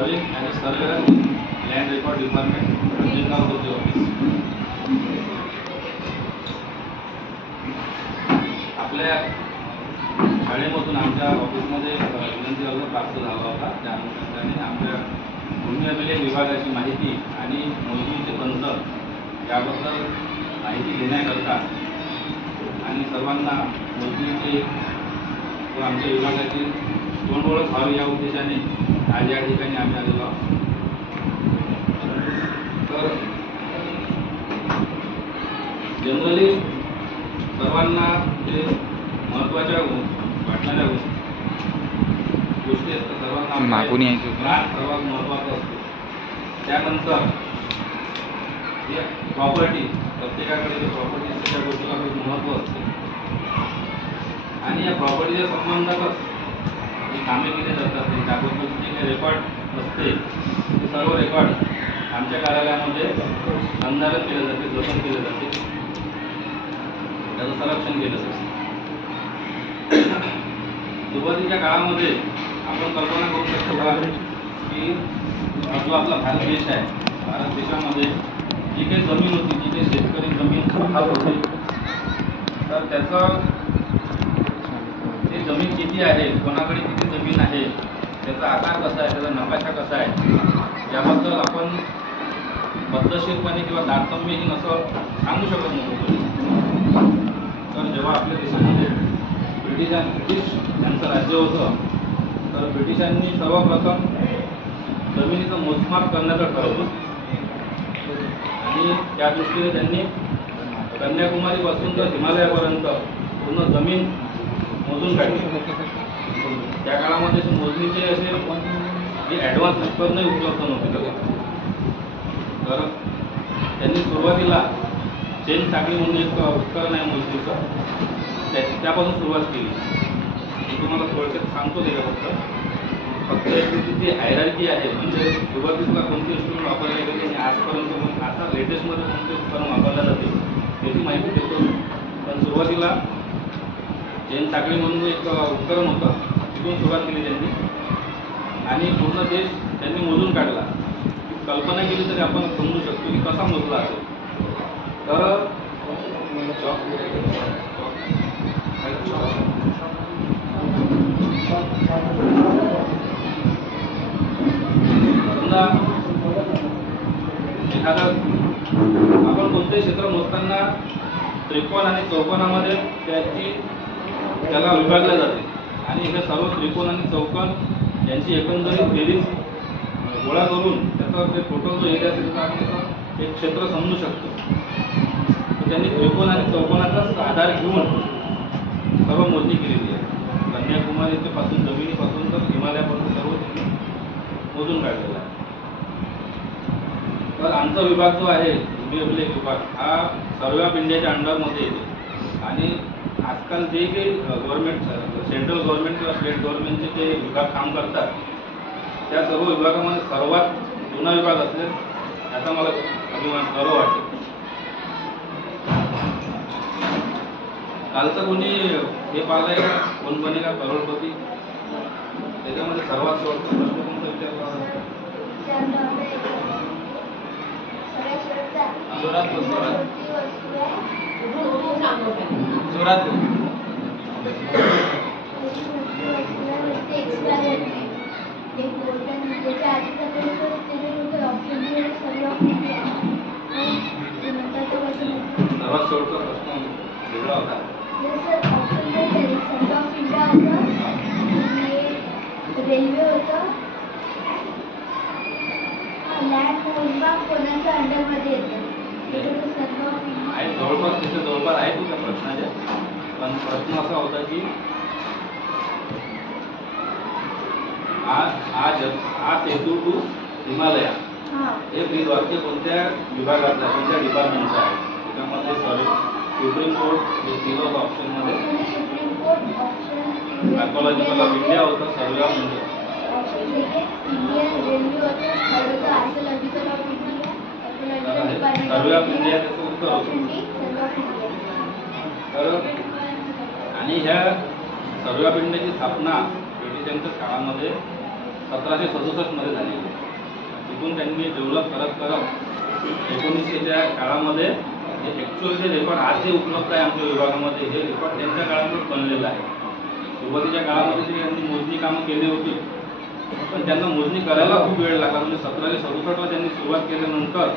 Serving as a surveyor land record department Ranjangaon रोजी office. आपल्या शाळेमधून आमच्या ऑफिसमध्ये विनंती अर्ज प्राप्त झाला होता. त्या अनुषंगाने आमच्या भूमी अभिलेख विभागाची माहिती आणि मोजणीचे तंत्र याबद्दल माहिती देण्याकरता आणि सर्वांना मोजणीची व आमच्या विभागाची तोंड ओळख व्हावी या उद्देशाने आज या ठिकाणी आम्ही आलेलो आहोत. तर जनरली सर्वांना जे महत्त्वाच्या वाटणाऱ्या गोष्टी असतात सर्वांना सर्वात महत्त्वाचं असतं. त्यानंतर जे प्रॉपर्टी प्रत्येकाकडे जे प्रॉपर्टी असते त्या गोष्टीला खूप महत्त्व असते आणि या प्रॉपर्टीच्या संबंधातच जी कामे केली जातात त्याबद्दल जे काही रेकॉर्ड असते ते सर्व रेकॉर्ड आमच्या कार्यालयामध्ये संधारण केले जाते, जतन केले जाते, त्याचं संरक्षण केलं जातं. सुरुवातीच्या काळामध्ये आपण कल्पना करू शकतो की जो आपला भारत देश आहे, भारत देशामध्ये जी काही जमीन होती, जी काही शेतकरी जमीन खात होते, तर त्याचं ते जमीन किती आहे, कोणाकडे किती जमीन आहे, त्याचा आकार कसा आहे, त्याचा नकाशा कसा आहे, याबद्दल आपण पद्धतशीरपणे किंवा तारतम्यहीन असं सांगू शकत नव्हतो. तर जेव्हा आपल्या देशामध्ये ब्रिटिश यांचं राज्य होतं तर ब्रिटिशांनी सर्वप्रथम जमिनीचं मोजमाप करण्याचं ठरवलं आणि त्या दृष्टीने त्यांनी कन्याकुमारीपासून तर हिमालयापर्यंत पूर्ण जमीन मोजून काढली. त्या काळामध्ये मोजणीचे असे जे ॲडव्हान्स उपकरणही उपलब्ध नव्हते. तर त्यांनी सुरुवातीला चेन साखळी म्हणून एक उपकरण आहे मोजणीचं, त्यापासून सुरुवात केली. मी तुम्हाला थोडक्यात सांगतो त्याच्याबद्दल. फक्त जी हायरार्की आहे म्हणजे सुरुवातीला कोणते इंस्ट्रुमेंट वापरले गेले आणि आजपर्यंत आता लेटेस्टमध्ये कोणते उपकरण वापरले जाते त्याची माहिती देतो. पण सुरुवातीला चेन साखळी म्हणून एक उपकरण होतं, तिथून सुरुवात केली त्यांनी आणि पूर्ण देश त्यांनी मोजून काढला. कल्पना केली तरी आपण समजू शकतो की कसा मोजला असेल. तर समजा एखादा आपण कोणतेही क्षेत्र मोजताना त्रिकोण आणि चौकोनामध्ये त्याला विभागले जाते आणि हे सर्व त्रिकोण आणि चौकोन यांची एकंदरीत बेरीज गोळा करून त्याचा जे टोटल जो एरिया असेल त्याचा आपण एक क्षेत्र समजू शकतो. तर त्यांनी त्रिकोण आणि चौकोनाचा आधार घेऊन सर्व मोजणी केलेली आहे. कन्याकुमारीपासून जमिनीपासून तर हिमालयापासून सर्व त्यांनी मोजून काढलेला आहे. तर आमचा विभाग जो आहे भूमी अभिलेख विभाग हा सर्वे ऑफ इंडियाच्या अंडरमध्ये येतो आणि आजकाल जे काही गव्हर्नमेंट सेंट्रल गव्हर्नमेंट किंवा स्टेट गव्हर्नमेंटचे जे विभाग काम करतात त्या सर्व विभागामध्ये सर्वात जुना विभाग असेल याचा मला अभिमान गर्व वाटतो. कालचं कोणी हे पाहिलंय का, कोण बनेगा करोडपती, त्याच्यामध्ये सर्वात शेवटचा प्रश्न कोणता विचारला? सर्वात शेवटचा प्रश्न वेगळा होता. रेल्वे होतं, लँड मोजमाप कोणाच्या अंडरमध्ये येतं? जवळपास तिथे जवळपास आहे तुझ्या प्रश्नाच्या. पण प्रश्न असा होता की आज सेतू टू हिमालया हे ब्रिज वाक्य कोणत्या विभागाचं आहे, कोणत्या डिपार्टमेंटचं आहे? त्याच्यामध्ये सुप्रीम कोर्ट जे दिलं होतं ऑप्शनमध्ये आर्कॉलॉजिकल ऑफ इंडिया होतं, survey of India. Survey of India त्याचं उत्तर होतं. तर आणि ह्या सर्वे ऑफ इंडियाची स्थापना ब्रिटिशांच्या काळामध्ये 1767 मध्ये झालेली आहे. तिथून त्यांनी डेव्हलप करत 1900च्या काळामध्ये ॲक्च्युअल जे रेकॉर्ड आज जे उपलब्ध आहे आमच्या विभागामध्ये, हे रेकॉर्ड त्यांच्या काळातच बनलेलं आहे. सुरुवातीच्या काळामध्ये तरी त्यांनी मोजणी कामं केली होती, पण त्यांना मोजणी करायला खूप वेळ लागला. म्हणजे 1767ला त्यांनी सुरुवात केल्यानंतर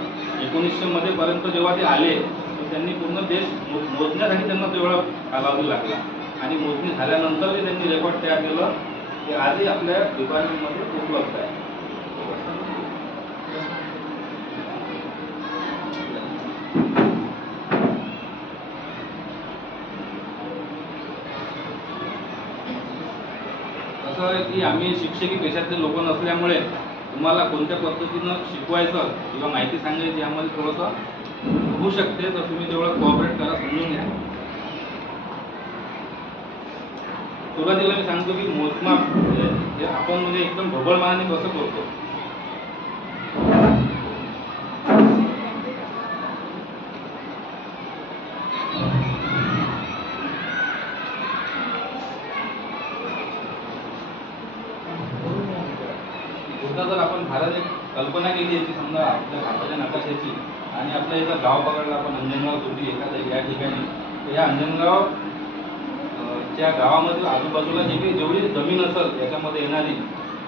1900 मध्ये पर्यंत जेव्हा ते आले, तर त्यांनी पूर्ण देश मोजण्यासाठी त्यांना तेवढा कालावधी लागला. आणि मोजणी झाल्यानंतर जे त्यांनी रेकॉर्ड तयार केलं, ते आजही आपल्या डिपार्टमेंटमध्ये उपलब्ध आहे. असं आहे की आम्ही शिक्षकी पेशातले लोक नसल्यामुळे तुम्हाला कोणत्या पद्धतीनं शिकवायचं किंवा माहिती सांगायची यामध्ये थोडंसं होऊ शकते, तर तुम्ही तेवढं कोऑपरेट करा, समजून घ्या. सुरुवातीला मी सांगतो की मोजमाप हे आपण म्हणजे एकदम ढोबळमानाने कसं करतो. जर आपण भारत एक कल्पना केली याची, समजा आपल्या भारताच्या नकाशाची, आणि आपल्या इथं गाव पकडलं आपण, अंजनगाव जोडी एखाद्या या ठिकाणी, तर या अंजनगाव च्या गावामध्ये आजूबाजूला जेवढी जमीन असेल याच्यामध्ये येणारी,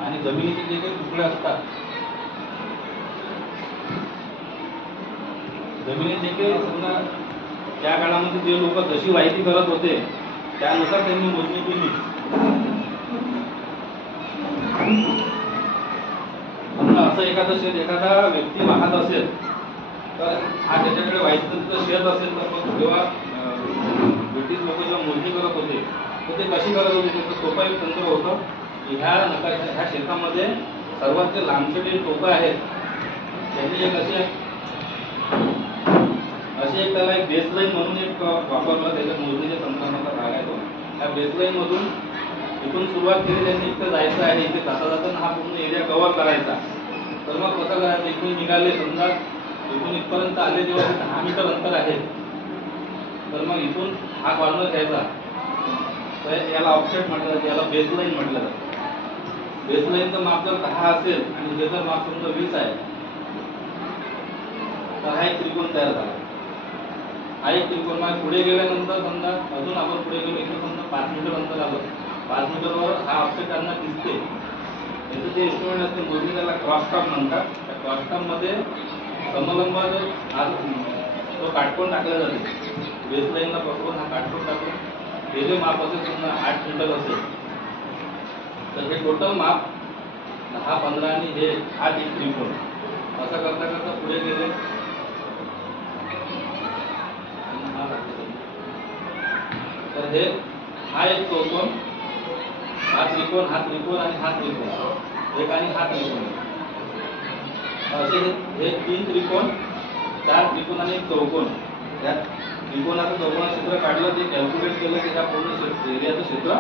आणि जमिनीचे जे काही तुकडे असतात, जमिनीत जे काही समजा त्या काळामध्ये जे लोक जशी माहिती करत होते त्यानुसार त्यांनी मोजणी केली. असं एखादं शेत एखादा व्यक्ती वाहत असेल, तर हा त्याच्याकडे वाईचं शेत असेल, तर मग जेव्हा ब्रिटिश लोक जेव्हा मोजणी करत होते, तर ते कशी करत होते, त्याचं सोपं एक तंत्र होतं की ह्या शेतामध्ये सर्वात जे लांबचे जे टोकं आहेत त्यांनी एक अशी एक त्याला एक बेसलाईन म्हणून एक वापरलं, त्याच्या मोजणीच्या तंत्राचा भाग आहे तो. त्या बेसलाईन मधून इथून सुरुवात केली त्यांनी, इथं जायचं आहे, इथे जाता जाताना हा पूर्ण एरिया कव्हर करायचा. तर मग कसं करायचं, इथून निघाले, समजा इथून इथपर्यंत आले, जेव्हा 10 मीटर अंतर आहे, तर मग इथून हा कॉर्नर घ्यायचा, तर याला ऑफसेट म्हटलं जातं, याला बेसलाईन म्हटलं जातं. बेसलाईनचं माप जर 10 असेल आणि हे जर माप समजा 20 आहे, तर हा एक त्रिकोण तयार झाला. हा एक त्रिकोण मग पुढे गेल्यानंतर समजा अजून आपण पुढे गेलो, इथं समजा 5 मीटर अंतर आलं, 5 मीटरवर हा ऑफसेट त्यांना दिसते. त्याचं जे इन्स्ट्रुमेंट असते मोजणी, त्याला क्रॉसटॉप म्हणतात. त्या क्रॉसटॉपमध्ये समलंब तो काटकोन टाकला जाते. बेसलाईनला पकडून हा काटकोन टाकून हे जे माप असेल, समजा 8 मीटर असेल, तर हे टोटल माप 10, 15 आणि हे 8 एक त्रिकोण. असं करता करता पुढे गेले, तर हे हा एक चौकोन, हा त्रिकोण, हा त्रिकोण आणि हा त्रिकोण, एक आणि हा त्रिकोण, असे हे 3 त्रिकोण, 4 त्रिकोण आणि एक चौकोन. त्या त्रिकोणाचं चौकोनाचं क्षेत्र काढलं, ते कॅल्क्युलेट केलं की ह्या पूर्ण एरियाचं क्षेत्र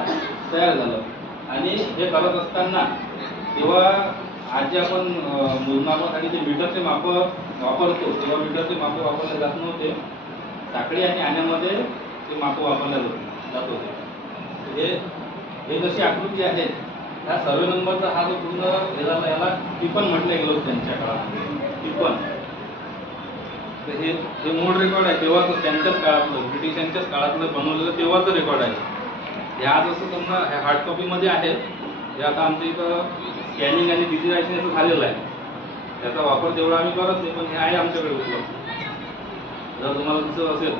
तयार झालं. आणि हे करत असताना तेव्हा आज जे आपण मोजमापासाठी जे मीटरचे माप वापरतो, तेव्हा मीटरचे माप वापरले जात नव्हते. साखळी आणि आण्यामध्ये ते माप वापरले जात होते. हे जशी आकृती आहे, ह्या सर्वे नंबरचा हा जो पूर्ण हे झाला, याला टिपण म्हटलं गेलं होतं त्यांच्या काळात, टिपण. तर हे मूळ रेकॉर्ड आहे तेव्हाच, त्यांच्याच काळातलं, ब्रिटिशांच्याच काळातलं बनवलेलं तेव्हाचं रेकॉर्ड आहे. हे आज असं समजा हार्ड कॉपीमध्ये आहेत, हे आता आमच्या इथं स्कॅनिंग आणि डिजिटायझेशन झालेलं आहे. त्याचा वापर तेवढा आम्ही करत नाही, पण हे आहे आमच्याकडे उपलब्ध. जर तुम्हाला दिसत असेल,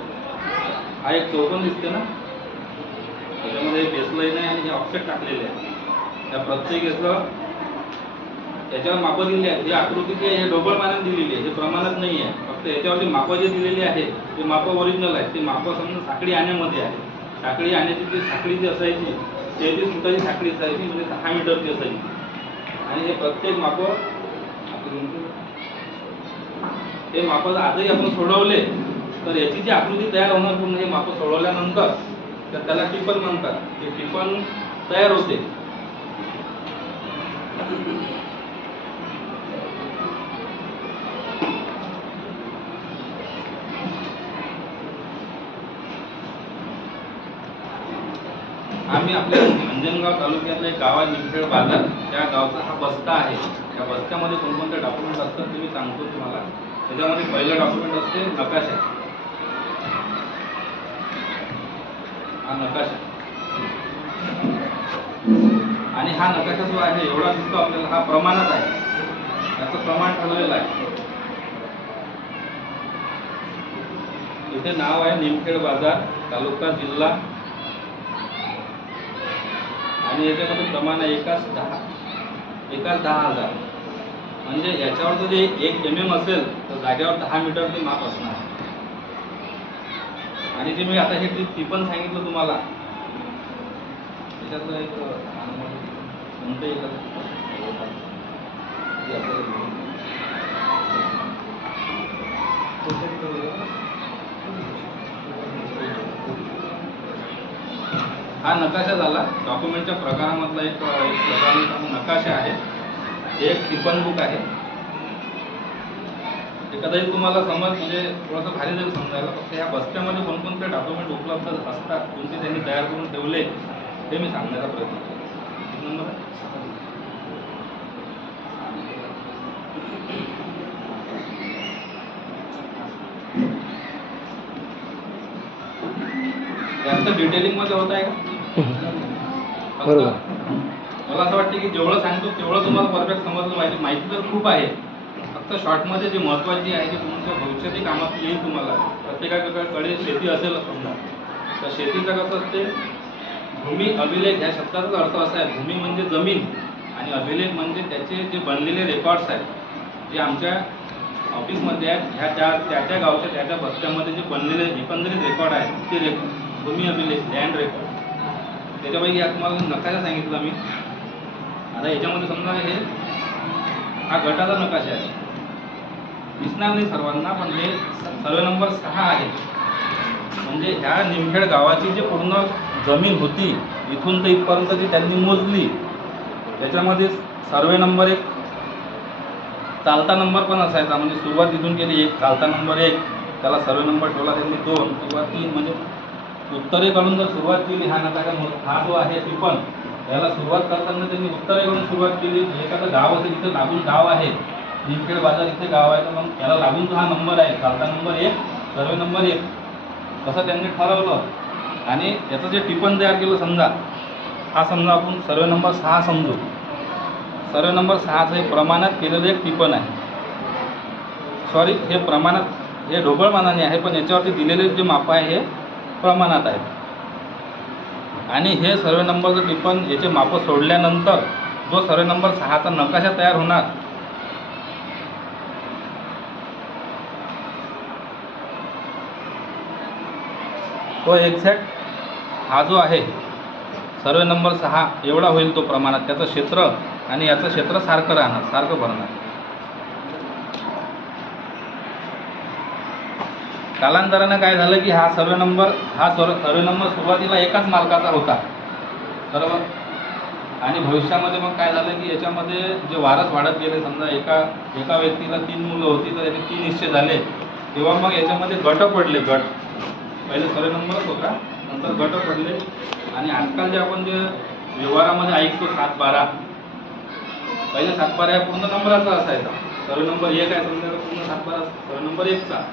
हा एक चौकोन दिसते ना, त्याच्यामध्ये बेसलाईन आहे आणि हे ऑफसेट टाकलेले आहे. त्या प्रत्येक याचं त्याच्यावर मापं दिलेली आहेत. ही आकृती जी आहे हे ढोबळमानाने दिलेली आहे, हे प्रमाणात नाही आहे. फक्त याच्यावरती मापं जे दिलेली आहे ते मापं ओरिजिनल आहे. ते मापं समजा साखळी आण्यामध्ये आहे. साखळी आण्याची जी साखळी जी असायची 33 फुटाची साखळी असायची, म्हणजे 10 मीटरची असायची. आणि हे प्रत्येक मापं हे मापं आजही आपण सोडवले तर याची जी आकृती तयार होणार पूर्ण, हे मापं सोडवल्यानंतर, तर त्याला टिपण म्हणतात. ते टिपण तयार होते. आम्ही आपल्या अंजनगाव कोरेगाव तालुक्यातलं एक गाव आहे निमखेड बाजार. त्या गावचा हा बस्ता आहे. त्या बस्त्यामध्ये कोणकोणते डॉक्युमेंट असतात ते मी सांगतो तुम्हाला. त्याच्यामध्ये पहिलं डॉक्युमेंट असते नकाशा. हा नकाशा आणि हा नकाशा जो आहे एवढा दिसतो आपल्याला, हा प्रमाणात आहे. याचं प्रमाण ठरलेलं आहे. इथे नाव आहे निमखेड बाजार, तालुका जिल्हा, आणि याच्यामध्ये प्रमाण आहे एकाच 10,000. म्हणजे याच्यावर जर 1 mm असेल तर जागेवर 10 मीटर ते माप असणार. आणि जे मी आता हे टिपण सांगितलं तुम्हाला, त्याच्यातलं एक कोणतं एक हा नकाशा झाला. डॉक्युमेंटच्या प्रकारामधला एक प्रकारचा नकाशा आहे. एक टिपण बुक आहे. कदाचित तुम्हाला समज म्हणजे थोडंसं भारी जरी समजायला, फक्त या बस्त्यामध्ये कोणकोणते डॉक्युमेंट उपलब्ध असतात, कोणते त्यांनी तयार करून ठेवले, हे मी सांगण्याचा प्रयत्न केला. एक नंबर जास्त डिटेलिंग मध्ये होत आहे का? बरोबर. मला असं वाटतं की जेवढं सांगतो तेवढं तुम्हाला परफेक्ट समजलं पाहिजे. माहिती तर खूप आहे, फक्त शॉर्टमध्ये जे महत्त्वाची आहे की तुमच्या भविष्यातही कामात येईल. तुम्हाला प्रत्येकाकडे शेती असेल समजा, तर शेतीचं कसं असते, भूमी अभिलेख ह्या शब्दाचा अर्थ असा आहे, भूमी म्हणजे जमीन आणि अभिलेख म्हणजे त्याचे जे बनलेले रेकॉर्ड्स आहेत, जे आमच्या ऑफिसमध्ये आहेत, त्या गावच्या त्या बस्त्यामध्ये जे बनलेले एकंदरीत रेकॉर्ड आहेत ते भूमी अभिलेख, लँड रेकॉर्ड. त्याच्यापैकी या तुम्हाला नकाशा सांगितला मी. आता याच्यामध्ये समजा हे हा गटाचा नकाशा आहे, दिसणार नाही सर्वांना, पण हे सर्वे नंबर 6 आहे. म्हणजे ह्या निमखेड गावाची जी पूर्ण जमीन होती इथून तर इथपर्यंत जी त्यांनी मोजली, त्याच्यामध्ये सर्वे नंबर 1 चालता नंबर पण असायचा. म्हणजे सुरुवात इथून केली 1, चालता नंबर 1, त्याला सर्वे नंबर ठेवला त्यांनी 2 किंवा 3. म्हणजे उत्तरेकडून जर सुरुवात केली, हा नकाशा हा जो आहे टिपण, याला सुरुवात करताना त्यांनी उत्तरेकडून सुरुवात केली. एखादं गाव असेल, इथं लागून गाव आहे निमखेड बाजार, इथे गाव आहे, तर मग याला लागून जो हा नंबर आहे चालता नंबर 1, सर्वे नंबर 1, तसं त्यांनी ठरवलं. आणि याचं जे टिपण तयार केलं समजा, हा समजा आपण सर्वे नंबर 6 समजू. सर्वे नंबर 6चं हे प्रमाणात केलेलं एक टिपण आहे. सॉरी, हे प्रमाणात, हे ढोबळमानाने आहे, पण याच्यावरती दिलेले जे माप आहे हे प्रमाणात आहे. आणि हे सर्वे नंबरचं टिपण याचे माप सोडल्यानंतर जो सर्वे नंबर 6चा नकाशा तयार होणार, तो एक्झॅक्ट हा जो आहे सर्वे नंबर 6 एवढा होईल तो प्रमाणात. त्याचं क्षेत्र आणि याचं क्षेत्र सारखं राहणार, सारखं भरणार. कालांतरानं काय झालं की हा सर्वे नंबर सुरुवातीला एकाच मालकाचा होता बरोबर. आणि भविष्यामध्ये मग काय झालं की याच्यामध्ये जे वारस वाढत गेले, समजा एका व्यक्तीला 3 मुलं होती, तर याचे 3 हिस्से झाले. तेव्हा मग याच्यामध्ये गट पडले. गट पहिले सर्वे नंबरच होता, नंतर गट पडले. आणि आजकाल जे आपण जे व्यवहारामध्ये ऐकतो 7-12, पहिले 7-12 पूर्ण नंबराचा असायचा. सर्वे नंबर 1 आहे समजा, पूर्ण 7-12 सर्वे नंबर 1चा.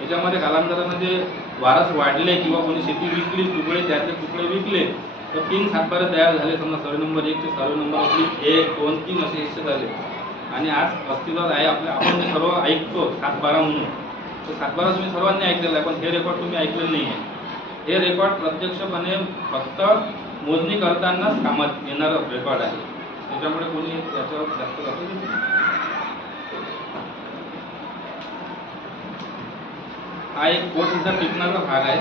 याच्यामध्ये कालांतरानं जे वारस वाढले किंवा कोणी शेती विकली, तुकडे त्यातले तुकडे विकले, तर 3 7-12 तयार झाले. समजा सर्वे नंबर 1चे सर्वे नंबर 1, 2, 3 असे हिस्से झाले. आणि आज अस्तित्वात आहे आपण जे सर्व ऐकतो 7-12 म्हणून, तर 7-12 तुम्ही सर्वांनी ऐकलेलं आहे, पण हे रेकॉर्ड तुम्ही ऐकलेलं नाही आहे. हे रेकॉर्ड प्रत्यक्षपणे फक्त मोजणी करतानाच कामात येणारं रेकॉर्ड आहे. त्याच्यामुळे कोणी याच्यावर जास्त लक्ष देत नाही. हा एक कोटीचा टिपणाचा भाग आहे.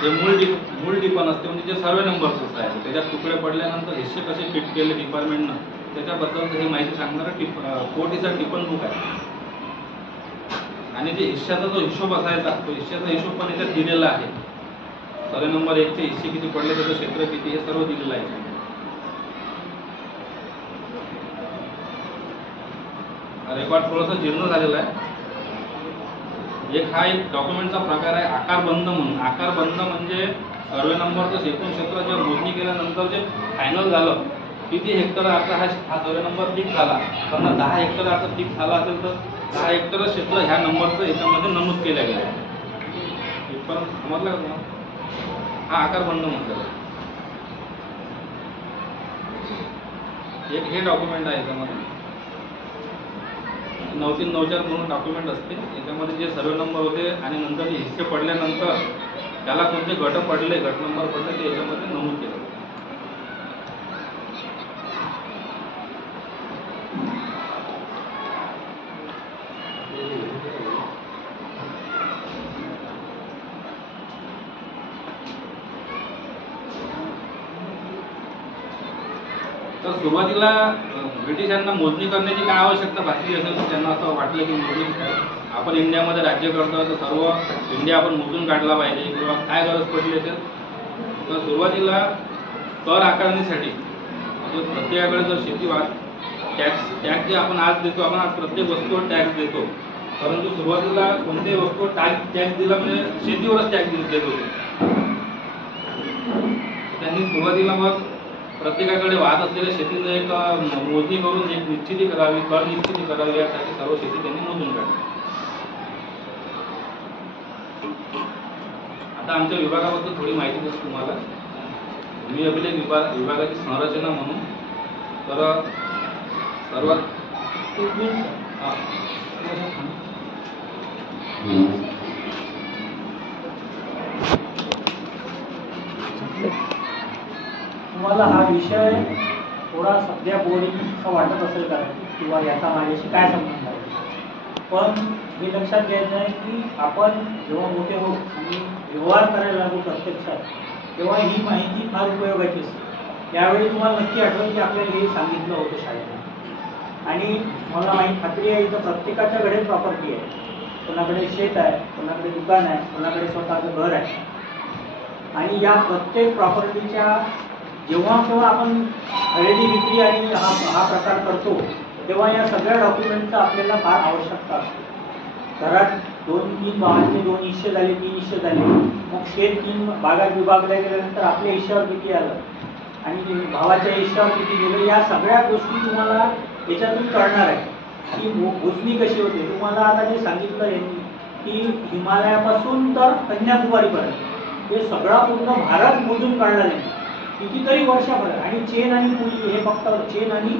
जे मूळ टिपण असते, म्हणजे जे सर्वे नंबर्सच आहे, त्याच्यात तुकडे पडल्यानंतर हिस्से कसे फिट केले डिपार्टमेंटनं, त्याच्याबद्दल ही माहिती सांगणारं कोटीचा टिपण बुक आहे. आणि जे हिश्श्याचा जो हिशोब असायचा, तो हिश्श्याचा हिशोब पण याच्यात दिलेला आहे. सर्वे नंबर 1चे हिस्से किती पडले, त्याचं क्षेत्र किती, हे सर्व दिलेलं आहे. रेकॉर्ड थोडंसं जीर्ण झालेलं आहे. हा एक डॉक्युमेंटचा प्रकार आहे आकारबंध म्हणून. आकारबंध म्हणजे सर्वे नंबरचं एकूण क्षेत्र जे मोजणी केल्यानंतर जे फायनल झालं किती हेक्टर आता हा सर्वे नंबर फिक्स झाला, समजा 10 हेक्टर आता फिक्स झाला असेल तर 10 हेक्टर क्षेत्र ह्या नंबरचं याच्यामध्ये नमूद केलं गेलं आहे. इथपर्यंत समजलं का तुम्हाला? हा आकारखंड म्हटलं जातं. एक हे डॉक्युमेंट आहे याच्यामध्ये 9394 म्हणून डॉक्युमेंट असते. याच्यामध्ये जे सर्वे नंबर होते आणि नंतर जे हिस्से पडल्यानंतर त्याला कोणते गट पडले, गट नंबर पडले ते याच्यामध्ये नमूद केलं. तर सुरुवातीला ब्रिटिशांना मोजणी करण्याची काय आवश्यकता भासली असेल तर त्यांना असं वाटलं की मोजणी आपण इंडियामध्ये राज्य करतो तर सर्व इंडिया आपण मोजून काढला पाहिजे किंवा काय गरज पडली असेल तर सुरुवातीला कर आकारणीसाठी म्हणजे प्रत्येकाकडे जर शेती टॅक्स जे आपण आज देतो, आपण आज प्रत्येक वस्तूवर टॅक्स देतो, परंतु सुरुवातीला कोणत्याही वस्तूवर टॅक्स दिला म्हणजे शेतीवरच टॅक्स देत होते. त्यांनी सुरुवातीला मग प्रत्येकाकडे वाहत असलेल्या शेतीचं एक मोजणी करून एक निश्चिती करावी, कर निश्चिती करावी, यासाठी सर्व शेती त्यांनी मोजून काढली. आता आमच्या विभागाबद्दल थोडी माहिती देतो तुम्हाला. भूमी अभिलेख विभागाची संरचना म्हणून तर सर्वात तुम्हाला हा विषय थोडा सध्या बोरिंगचा वाटत असेल का किंवा याचा माझ्याशी काय संबंध आहे, पण हे लक्षात घ्यायचं आहे की आपण जेव्हा मोठे होऊ आणि व्यवहार करायला लागू प्रत्यक्षात तेव्हा ही माहिती फार उपयोगाची असते. त्यावेळी तुम्हाला नक्की आठवण की आपल्याला हे सांगितलं होतं शाळेत. आणि मला खात्री आहे इथं प्रत्येकाच्या घरी प्रॉपर्टी आहे, कोणाकडे शेत आहे, कोणाकडे दुकान आहे, कोणाकडे स्वतःचं घर आहे. आणि या प्रत्येक प्रॉपर्टीच्या जेव्हा केव्हा आपण खरेदी विक्री आणि हा प्रकार करतो तेव्हा या सगळ्या डॉक्युमेंटचा आपल्याला फार आवश्यकता असते. घरात 2-3 भावांचे 2 हिस्से झाले, 3 हिस्से झाले, मग शेत 3 भागात विभागल्या गेल्यानंतर आपल्या हिश्श्यावर किती आलं आणि भावाच्या हिश्श्यावर किती गेलं, या सगळ्या गोष्टी तुम्हाला याच्यातून कळणार आहे की मोजणी कशी होते. तुम्हाला आता जे सांगितलं यांनी की हिमालयापासून तर कन्याकुमारीपर्यंत हे सगळा पूर्ण भारत मोजून काढला नाही कितीतरी वर्षापर्यंत. आणि चेन आणि पुली हे फक्त चेन आणि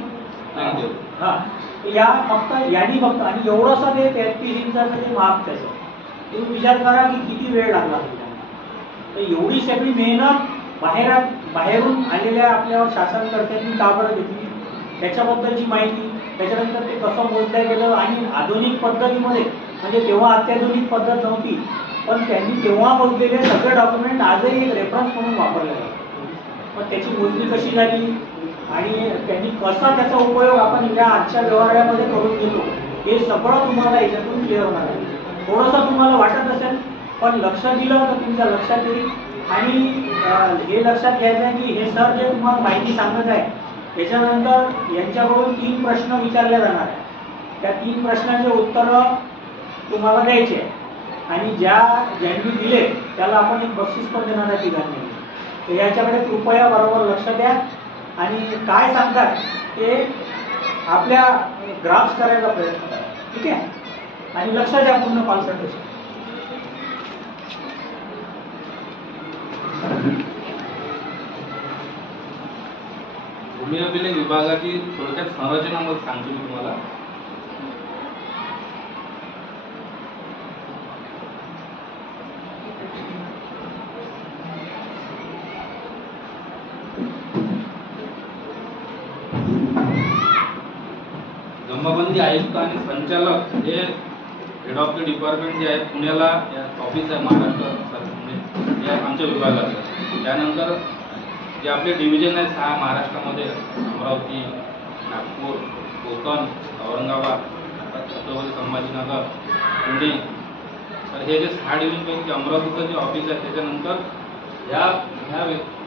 या फक्त आणि एवढंसं ते 33 इंचाचं ते माप त्याचं तुम्ही विचार करा की किती वेळ लागला असेल त्यांना. तर एवढी सगळी मेहनत बाहेरून आलेल्या आपल्यावर शासनकर्त्यांनी का बरं घेतली, त्याच्याबद्दलची माहिती, त्याच्यानंतर ते कसं मोजलं गेलं आणि आधुनिक पद्धतीमध्ये म्हणजे तेव्हा अत्याधुनिक पद्धत नव्हती पण त्यांनी तेव्हा मोजलेले सगळे डॉक्युमेंट आजही एक रेफरन्स म्हणून वापरले जातात. मग त्याची मोजणी कशी झाली आणि त्यांनी कसा त्याचा उपयोग आपण या आजच्या व्यवहारामध्ये करून घेतो हे सगळं तुम्हाला याच्यातून क्लिअर होणार आहे. थोडंसं तुम्हाला वाटत असेल पण लक्ष दिलं तर तुमच्या लक्षात येईल. आणि हे लक्षात घ्यायचं आहे की हे सर जे तुम्हाला माहिती सांगत आहे त्याच्यानंतर यांच्याकडून 3 प्रश्न विचारले जाणार आहे. त्या 3 प्रश्नांचे उत्तरं तुम्हाला द्यायचे आहे आणि ज्यांनी दिले त्याला आपण एक बक्षीस पण देणार आहे तिघांनी. तर याच्याकडे कृपया बरोबर लक्ष द्या आणि काय सांगतात ते आपल्या ग्राफ्स करायचा प्रयत्न करा. ठीक आहे. आणि लक्ष द्या पूर्ण कॉन्सन्ट्रेशन. भूमी अभिलेख विभागाची थोडक्यात संरचना मग सांगतो मी तुम्हाला. जमाबंदी आयुक्त आणि संचालक हे हेड ऑफ द डिपार्टमेंट जे आहे पुण्याला ऑफिस आहे महाराष्ट्र सरकारमध्ये हे आमच्या विभागाचं. त्यानंतर जे आपले डिव्हिजन आहेत 6 महाराष्ट्रामध्ये अमरावती, नागपूर, कोकण, औरंगाबाद, छत्रपती संभाजीनगर, पुणे. तर हे जे 6 डिव्हिजनपैकी अमरावतीचं जे ऑफिस आहे त्याच्यानंतर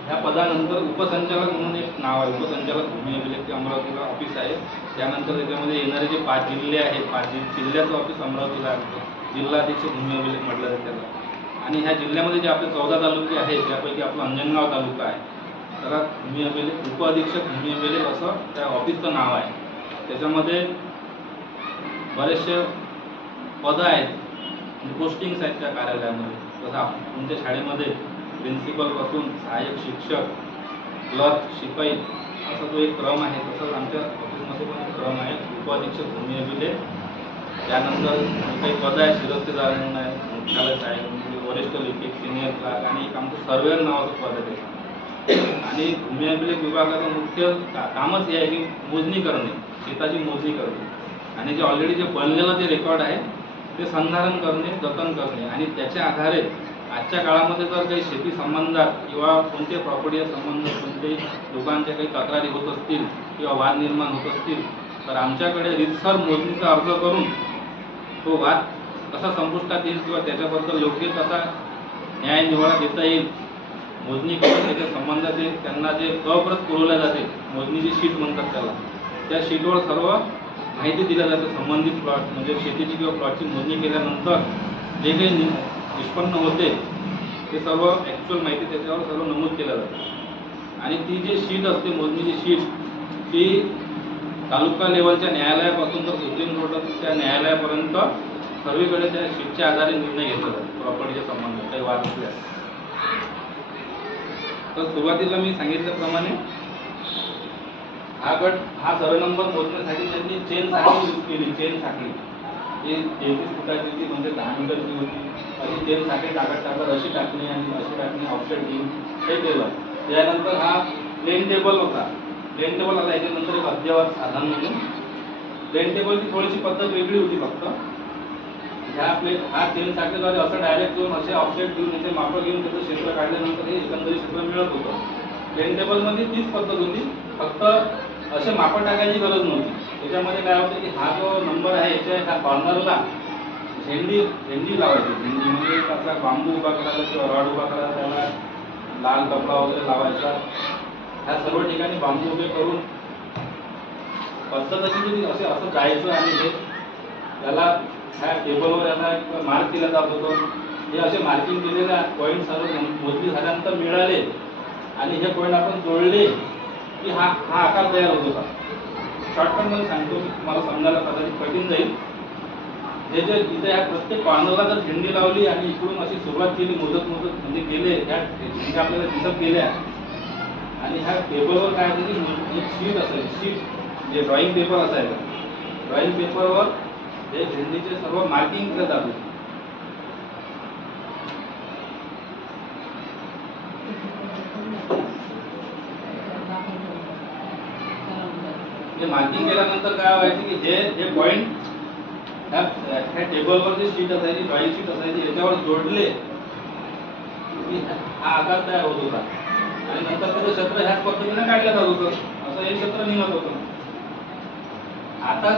ह्या पदानंतर उपसंचालक म्हणून एक नाव आहे. उपसंचालक भूमी अभिलेख अमरावतीला ऑफिस आहे. त्यानंतर त्याच्यामध्ये येणारे जे 5 जिल्हे आहेत 5 जिल्ह्याचं ऑफिस अमरावतीला आहे. जिल्हाध्यक्ष भूमी अभिलेख म्हटलं जातं त्याला. आणि ह्या जिल्ह्यामध्ये जे आपले 14 तालुके आहेत त्यापैकी आपला अंजनगाव तालुका आहे, त्याला भूमी अभिलेख उपअधीक्षक भूमी अभिलेख असं त्या ऑफिसचं नाव आहे. त्याच्यामध्ये बरेचसे पदं आहेत, पोस्टिंग्स आहेत त्या कार्यालयामध्ये. जसं तुमच्या शाळेमध्ये प्रिन्सिपलपासून सहाय्यक शिक्षक, क्लर्क, शिपाई असा जो एक क्रम आहे, तसंच आमच्या ऑफिसमध्ये पण एक क्रम आहे. उपअधीक्षक भूमी अभिलेख, त्यानंतर काही पदं आहेत, शिरस्तेदार म्हणून आहे, मुख्यालय सहाय्यक, वरिष्ठ लिपिक, सिनियर क्लार्क आणि एक आमचं सर्वेअर नावाचं पद आहे. आणि भूमी अभिलेख विभागाचं मुख्य कामच हे आहे की मोजणी करणे, शेताची मोजणी करणे आणि जे ऑलरेडी जे बनलेलं जे रेकॉर्ड आहे ते संधारण करणे, जतन करणे आणि त्याच्या आधारे आजच्या काळामध्ये जर काही शेती संबंधात किंवा कोणते प्रॉपर्टी संबंध कोणते लोकांच्या काही तक्रारी होत असतील किंवा वाद निर्माण होत असतील तर आमच्याकडे रीतसर मोजणीचा अर्ज करून तो वाद कसा संपुष्टात येईल किंवा त्याच्याबद्दल योग्य कसा न्याय निवाडा देता येईल, मोजणी करून त्याच्या संबंधात त्यांना जे अप्रत पुरवल्या जाते, मोजणीची शीट म्हणतात त्याला, त्या शीटवर सर्व माहिती दिल्या जाते. संबंधित प्लॉट म्हणजे शेतीची किंवा प्लॉटची मोजणी केल्यानंतर जे काही निष्पन्न होते ते सर्व ॲक्च्युअल माहिती त्याच्यावर सर्व नमूद केलं जातं. आणि ती जी शीट असते, मोजणीची शीट, ती तालुका लेवलच्या न्यायालयापासून तर सुप्रीम कोर्टाच्या न्यायालयापर्यंत सर्वीकडे त्या शीटच्या आधारे निर्णय घेतला जातो प्रॉपर्टीच्या संबंधात काही वाद असल्यास. तर सुरुवातीला मी सांगितल्याप्रमाणे हा सर्वे नंबर मोजण्यासाठी त्यांनी चेन साखळी यूज केली. चेन साखळी ही 33 फुटाची होती, म्हणजे 10 मीटरची होती. अशी चेन साखळी टाकत अशी टाकणे आणि अशी टाकणे, ऑफसेट घेऊन हे केलं. त्यानंतर हा प्लेन टेबल होता. प्लेन टेबल आला, याच्यानंतर एक अद्ययावत साधन म्हणून प्लेन टेबलची थोडीशी पद्धत वेगळी होती. फक्त हा चेन साखळीद्वारे असं डायरेक्ट घेऊन असे ऑफसेट घेऊन याचे मापं घेऊन त्याचं क्षेत्र काढल्यानंतर हे एकंदरीत क्षेत्र मिळत होतं. प्लेन टेबलमध्ये तीच पद्धत होती, फक्त असे मापं टाकायची गरज नव्हती. त्याच्यामध्ये काय होतं की हा जो नंबर आहे याच्या ह्या कॉर्नरला झेंडी लावायची. झेंडी म्हणजे असा बांबू उभा करायला किंवा रॉड उभा करायला, त्याला लाल कपडा वगैरे लावायचा. ह्या सर्व ठिकाणी बांबू उभे करून पद्धत अशी होती, असं जायचं आणि हे त्याला ह्या टेबलवर याला मार्क केला जात होतं. हे असे मार्किंग केलेल्या पॉईंट सर्व मोजणी झाल्यानंतर मिळाले आणि हे पॉईंट आपण जोडले की हा आकार तयार होत होता. शॉर्टकटमध्ये सांगतो, मला समजायला कदाचित कठीण जाईल. हे जे इथे ह्या प्रत्येक कॉर्नरला जर झेंडी लावली आणि इकडून अशी सुरुवात केली मोजत म्हणजे गेले ह्या झेंड्या आपल्याला दिसत गेल्या आणि ह्या पेपरवर काय होतं की एक शीट असायची. शीट जे ड्रॉइंग पेपर असायचा, ड्रॉइंग पेपरवर हे झेंडीचे सर्व मार्किंग केलं जात होते. मार्किंग केल्यानंतर काय व्हायचं की हे पॉईंट ह्या टेबलवर जी शीट असायची, ड्रॉइंग शीट असायची, याच्यावर जोडले की हा आकार तयार होत होता आणि नंतर त्याचं क्षेत्र ह्याच पद्धतीने काढलं जात होतं. असं हे क्षेत्र निघत होतं. आता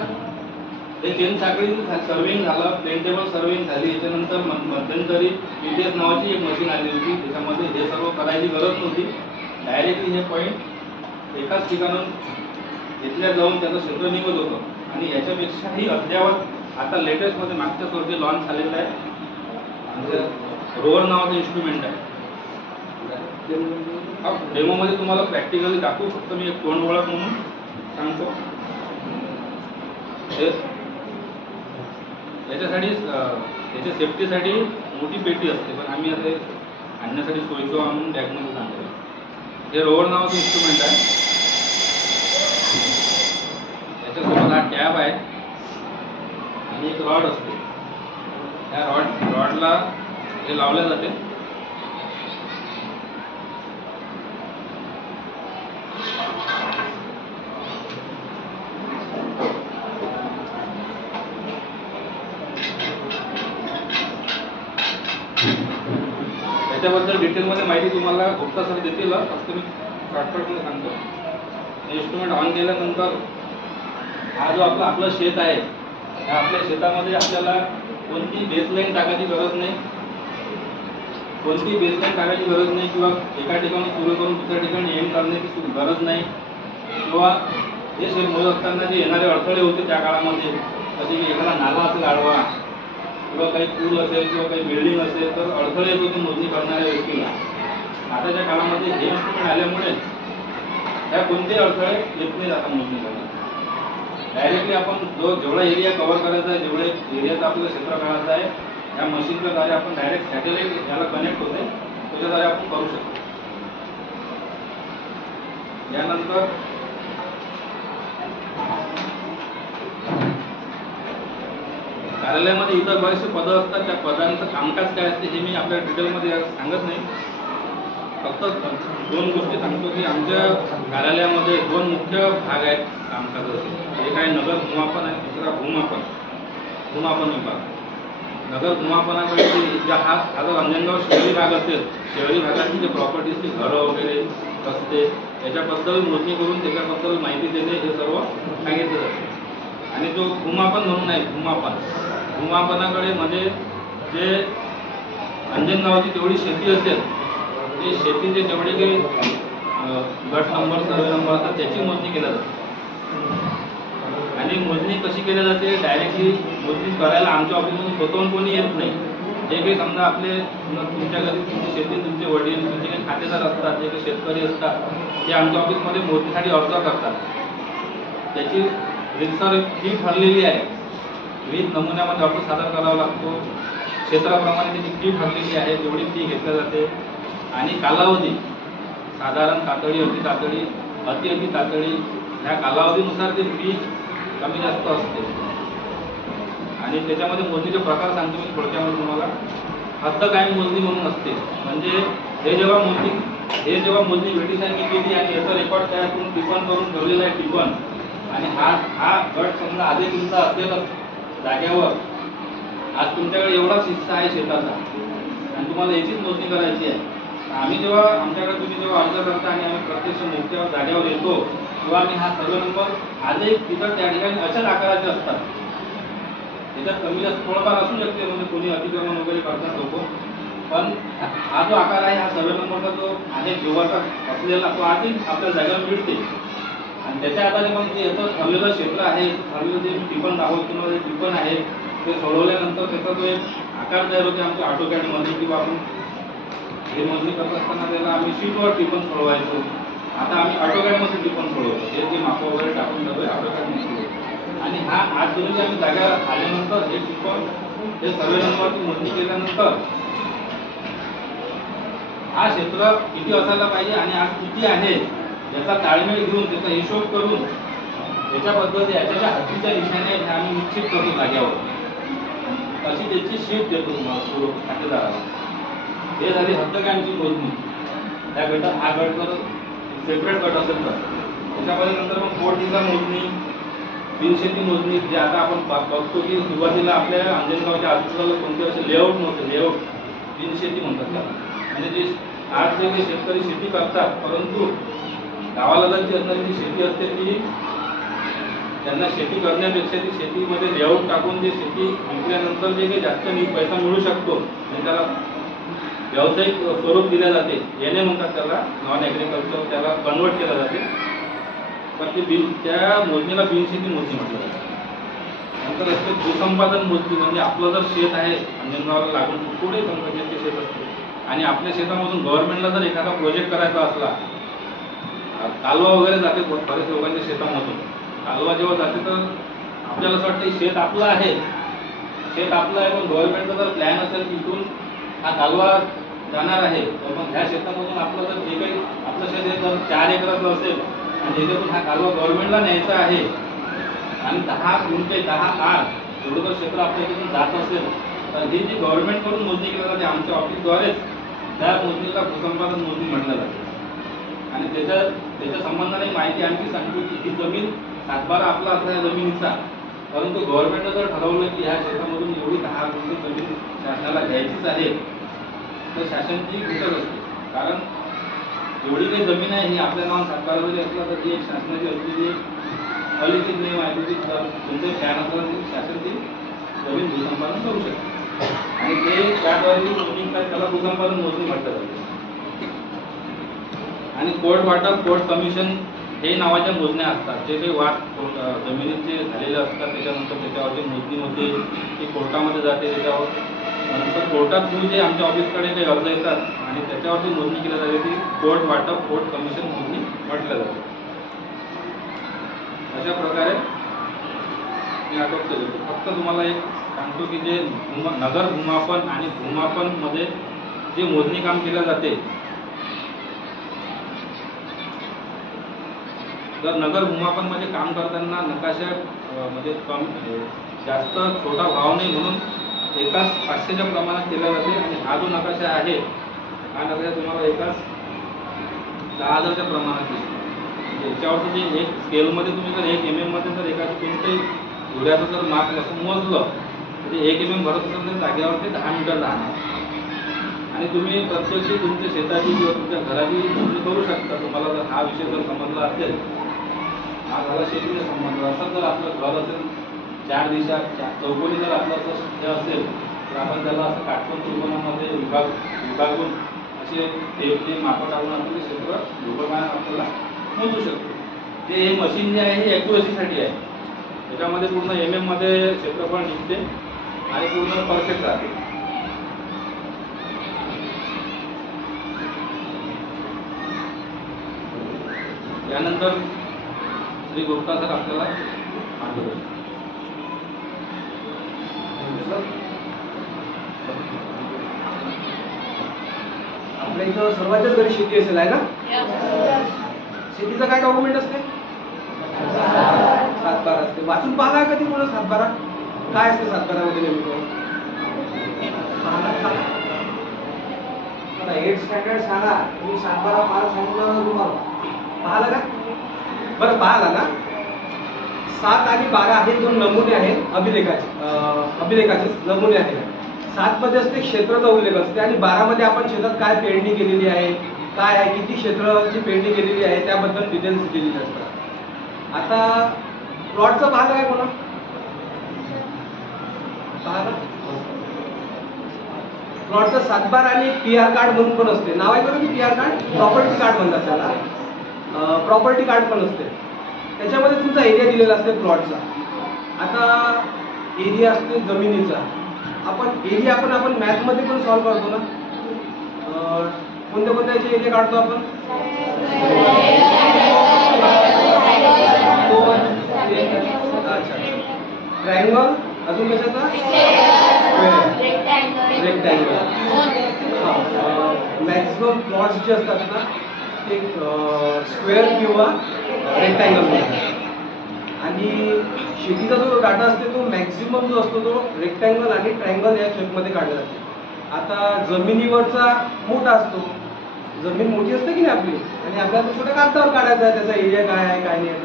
हे चेन साखळी सर्विंग झालं, प्लेन टेबल सर्विंग झाली, याच्यानंतर मध्यंतरी PTS नावाची एक मशीन आली होती. त्याच्यामध्ये हे सर्व करायची गरज नव्हती. डायरेक्टली हे पॉईंट एकाच ठिकाणून घेतल्या जाऊन त्याचं क्षेत्र निघत होतं. आणि याच्यापेक्षाही अद्यावत आता लेटेस्टमध्ये मागच्याच वर्षी लॉन्च झालेलं आहे, म्हणजे रोवर नावाचं इन्स्ट्रुमेंट आहे. डेमोमध्ये तुम्हाला प्रॅक्टिकली दाखवू, फक्त मी एक तोंड ओळख म्हणून सांगतो. याच्यासाठी याच्या सेफ्टीसाठी मोठी पेटी असते, पण आम्ही आता आणण्यासाठी सोयीचं म्हणून बॅगमध्ये सांगतो. हे रोवर नावाचं इन्स्ट्रुमेंट आहे. याच्यासोबत हा टॅब आहे आणि एक रॉड असते. त्या रॉडला हे लावले जाते. त्याच्याबद्दल डिटेलमध्ये माहिती तुम्हाला गुप्ता सर देतील, फक्त मी शॉर्टकटमध्ये सांगतो. इन्स्ट्रुमेंट ऑन केल्यानंतर हा जो आपलं शेत आहे, ह्या आपल्या शेतामध्ये आपल्याला कोणती बेसलाईन टाकायची गरज नाही, किंवा एका ठिकाणी सुरू करून दुसऱ्या ठिकाणी एंड करण्याची गरज नाही, किंवा हे शेत मोजत असताना जे येणारे अडथळे होते त्या काळामध्ये, जसे की एखादा नाला असेल आडवा किंवा काही पूल असेल किंवा काही बिल्डिंग असेल तर अडथळे येतो ती मोजणी करणाऱ्या व्यक्तीला. आताच्या काळामध्ये हे इन्स्ट्रुमेंट आल्यामुळे ह्या कोणतेही अडथळे येत नाही आता मोजणी करण्यात. डायरेक्टली आपण जेवढा एरिया कव्हर करायचा आहे, जेवढे एरियाचं आपल्याला क्षेत्र काढायचं आहे, या मशीनच्या द्वारे आपण डायरेक्ट सॅटेलाइट याला कनेक्ट होते, त्याच्याद्वारे आपण करू शकतो. यानंतर कार्यालयामध्ये इतर बरेचसे पदं असतात. त्या पदांचं कामकाज काय असते हे मी आपल्या डिटेलमध्ये सांगत नाही. फक्त 2 गोष्टी सांगतो की आमच्या कार्यालयामध्ये 2 मुख्य भाग आहेत कामकाजाचे. एक आहे नगर भूमापन आणि दुसरा भूमापन विभाग. नगर भूमापनाकडे हा जर अंजनगाव शहरी भाग असेल, शहरी भागातील जे प्रॉपर्टीजची घरं वगैरे रस्ते याच्याबद्दल मोजणी करून त्याच्याबद्दल माहिती देणे हे सर्व सांगितलं जाते. आणि जो भूमापन म्हणून आहे, भूमापनाकडे म्हणजे जे अंजनगावची तेवढी शेती असेल, ते शेतीचे जेवढे काही गट नंबर, सर्वे नंबर असतात त्याची मोजणी केली जाते. आणि मोजणी कशी केली जाते? डायरेक्टली मोजणी करायला आमच्या ऑफिसमधून स्वतःहून कोणी येत नाही. जे काही समजा आपले तुमच्या घरी तुमची शेती, तुमचे वडील, तुमचे काही खातेदार असतात, जे काही शेतकरी असतात, ते आमच्या ऑफिसमध्ये मोजणीसाठी अर्ज करतात. त्याची रितसर फी ठरलेली आहे. विविध नमुन्यामध्ये अर्ज सादर करावा लागतो. क्षेत्राप्रमाणे त्याची फी ठरलेली आहे, तेवढी फी घेतली जाते. आणि कालावधी साधारण तातडी, अति तातडी ह्या कालावधीनुसार ती फी कमी जास्त असते. आणि त्याच्यामध्ये मोजणीचे प्रकार सांगतो मी थोडक्यामध्ये तुम्हाला. हद्द कायम मोजणी म्हणून असते. म्हणजे हे जेव्हा मोजणी वेळेसाठी केली आणि याचा रेकॉर्ड तयार करून टिपण करून ठेवलेला आहे टिपण, आणि हा गट समजा आधी तुमचा असेल जागेवर, आज तुमच्याकडे एवढाच हिस्सा आहे शेताचा आणि तुम्हाला याचीच मोजणी करायची आहे. आम्ही जेव्हा तुम्ही जेव्हा अर्ज करता आणि आम्ही प्रत्यक्ष मोक्यावर जागेवर येतो तेव्हा आम्ही हा सर्व नंबर आजही तिथं त्या ठिकाणी अशाच आकाराचे असतात. त्याच्यात कमी जास्त थोडंफार असू शकते, म्हणजे कोणी अतिक्रमण वगैरे करतात लोक, पण हा जो आकार आहे, हा सर्वे नंबरचा जो आहे जीवाचा असलेला, तो आधी आपल्या जागेवर मिळते. आणि त्याच्या आधारे मग जे याचं ठरलेलं क्षेत्र आहे, ठरलेलं जे टिपण किंवा जे टिपण आहे ते सोडवल्यानंतर त्याचा जो एक आकार तयार होते आमच्या ऑटोकॅडमध्ये, किंवा आपण हे मोजणी करत असताना त्याला आम्ही शीटवर टिपण सोडवायचो. आता आम्ही ऑटोकॅडमध्ये टिपण सोडवतो, जे माप वगैरे टाकून जातो ऑटोकॅडमध्ये. आणि हा आज जरी आम्ही जागा आल्यानंतर हे टिपण हे सर्वे नंबरची मोजणी केल्यानंतर हा क्षेत्र किती असायला पाहिजे आणि आज किती आहे याचा ताळमेळ घेऊन त्याचा हिशोब करून त्याच्याबद्दल याच्या हद्दीच्या दिशेने आम्ही निश्चित करतो जाग्यावर. अशी त्याची शीट देतो तुम्हाला पूर्व खातेदाराला. हे झाली हद्दकांची मोजणी. त्या गटात हा गट जर सेपरेट गट असेल तर त्याच्यामध्ये नंतर मग पोटनिसा मोजणी, बिनशेती मोजणी, जे आता आपण बघतो की सुरुवातीला आपल्या अंजनगावच्या आजूबाजूला कोणते असे लेआउट नव्हते. लेआउट बिनशेती म्हणतात त्याला. म्हणजे जे आज जे काही शेतकरी शेती करतात, परंतु गावाला जी असणारी जी शेती असते ती त्यांना शेती करण्यापेक्षा ती शेतीमध्ये लेआउट टाकून जे शेती विकल्यानंतर जे काही जास्त पैसा मिळू शकतो आणि त्याला व्यावसायिक स्वरूप दिले जाते, याने म्हणतात त्याला नॉन ॲग्रिकल्चर, त्याला कन्वर्ट केलं जाते. पण ते त्या मोजणीला बिनशेती मोजणी म्हटलं जातं. नंतर असते भूसंपादन मोजणी, म्हणजे आपलं जर शेत आहे अंजनगावला लागून पुढे संघटनेचे शेत असते आणि आपल्या शेतामधून गव्हर्नमेंटला जर एखादा प्रोजेक्ट करायचा असला, कालवा वगैरे जाते बरेच लोकांच्या शेतामधून, कालवा जेव्हा जाते तर आपल्याला असं वाटतं शेत आपलं आहे, पण गव्हर्नमेंटचा जर प्लॅन असेल की इथून हा कालवा जाणार आहे, तर मग ह्या शेतामधून आपलं जर जे काही आपलं शेत हे जर 4 एकराचं असेल आणि त्याच्यातून हा कालवा गव्हर्नमेंटला न्यायचा आहे आणि 10 गुंठे 10 आर एवढं जर क्षेत्र आपल्या इथून जात असेल तर ही जी गव्हर्नमेंटकडून मोजणी केली जाते आमच्या ऑफिसद्वारेच, त्या मोजणीला भूसंपादन मोजणी म्हटलं जाते. आणि त्याच्या संबंधाने माहिती आणखी सांगतो की ही जमीन सातबारा आपला असा आहे जमिनीचा, परंतु गव्हर्नमेंटनं जर ठरवलं की ह्या क्षेत्रामधून एवढी 10 गुंठे जमीन शासनाला घ्यायचीच आहे तर शासनची घटक असते. कारण एवढी काही जमीन आहे ही आपल्या नावात सातबारा जरी असला तर ती एक शासनाची असलेली अलिखित नियम आहे की तुमचे प्लॅन असला तरी शासन ती जमीन भूसंपादन करू शकते आणि ते त्याद्वारे जी मोजणी त्याला भूसंपादन मोजणी म्हटलं जाते. आणि कोर्ट वाटप, कोर्ट कमिशन हे नावाच्या मोजण्या असतात. जे काही वाद जमिनीचे झालेले आलेले असतात. त्याच्यानंतर त्याच्यावरची मोजणी होते, ती कोर्टामध्ये जाते. त्याच्यावर नंतर कोर्टात थ्रू जे आमच्या ऑफिसकडे काही अर्ज येतात आणि त्याच्यावरती मोजणी केली जाते, ती कोर्ट वाटप, कोर्ट कमिशन मोजणी म्हटलं जाते. अशा प्रकारे मी आटोप केली. फक्त तुम्हाला एक सांगतो की जे नगर भूमापन आणि भूमापनमध्ये जे मोजणी काम केलं जाते, जर नगर भूमापनमध्ये काम करताना नकाशा म्हणजे जास्त छोटा भाव नाही म्हणून एकाच 500च्या प्रमाणात केला जाते. आणि हा जो नकाशा आहे, हा नकाशा तुम्हाला एकाच 10,000च्या प्रमाणात दिसतो. याच्यावरचं जे एक स्केलमध्ये तुम्ही जर 1 mm मध्ये जर एखादं कोणतंही धुऱ्याचं जर माप नसून मोजलं तर 1 mm भरत असेल तर जागेवरती 10 मीटर राहणार. आणि तुम्ही प्रत्यक्ष तुमच्या शेताची किंवा तुमच्या घराची मोजणी करू शकता. तुम्हाला जर हा विषय जर समजला असेल, हा झाला शेतीचा संबंध. असं जर आपलं घर असेल 4 दिशा चौकोनी जर आपलं असं हे असेल तर आपण त्याला असं काटकोन चौकोनामध्ये विभागून असे ते मापं टाकून आपण ते क्षेत्र ढोबळमानाने आपल्याला मोजू शकतो. जे हे मशीन जे आहे हे ॲक्युरसीसाठी आहे. त्याच्यामध्ये पूर्ण MM मध्ये क्षेत्रफळ निघते आणि पूर्ण परफेक्ट राहते. यानंतर श्री गुप्ता सर आपल्याला मार्गदर्शन. आपल्या इथं सर्वांच्याच घरी शेती असेल आहे ना? शेतीचं काय डॉक्युमेंट असते? सातबारा असते. वाचून पाहिला कधी कोण सातबारा? काय असते सातबारामध्ये नेमकं? 8th स्टँडर्ड सांगा, तुम्ही सातबारा पाहिला सांगितलं तुम्हाला पाहिला का? बरं पाहिला ना? 7 आणि 12 हे 2 नमुने आहेत अभिलेखाचे नमुने आहेत. 7 मध्ये असते क्षेत्राचा उल्लेख असते आणि 12 मध्ये आपण शेतात काय पेरणी केलेली आहे, काय आहे, किती क्षेत्राची पेरणी केलेली आहे त्याबद्दल डिटेल्स दिलेले असतात. आता प्लॉटचं पाहिलं काय कोणा? पाहिलं प्लॉटचं सातबार आणि PR कार्ड म्हणून पण असते. नाव आहे बरं PR कार्ड, प्रॉपर्टी कार्ड म्हणतात त्याला. प्रॉपर्टी कार्ड पण असते. त्याच्यामध्ये तुमचा एरिया दिलेला असते प्लॉटचा. आता एरिया असते जमिनीचा. एरिया आपण मॅथमध्ये पण सॉल्व्ह करतो ना. कोणत्या कोणत्याचे एरिया काढतो आपण? अच्छा. ट्रायंगल, अजून कशाचा? रेक्टँगल. मॅक्सिमम प्लॉट्स जे असतात ना ते स्क्वेअर किंवा रेक्टँगल. आणि शेतीचा जो डाटा असतो तो मॅक्सिमम जो असतो तो रेक्टँगल आणि ट्रायंगल या शेपमध्ये काढला जातो. आता जमिनीवरचा मोठा असतो, जमीन मोठी असते की नाही आपली, आणि आपल्याला छोट्या कागदावर काढायचा आहे त्याचा एरिया काय आहे काय नाही आहे.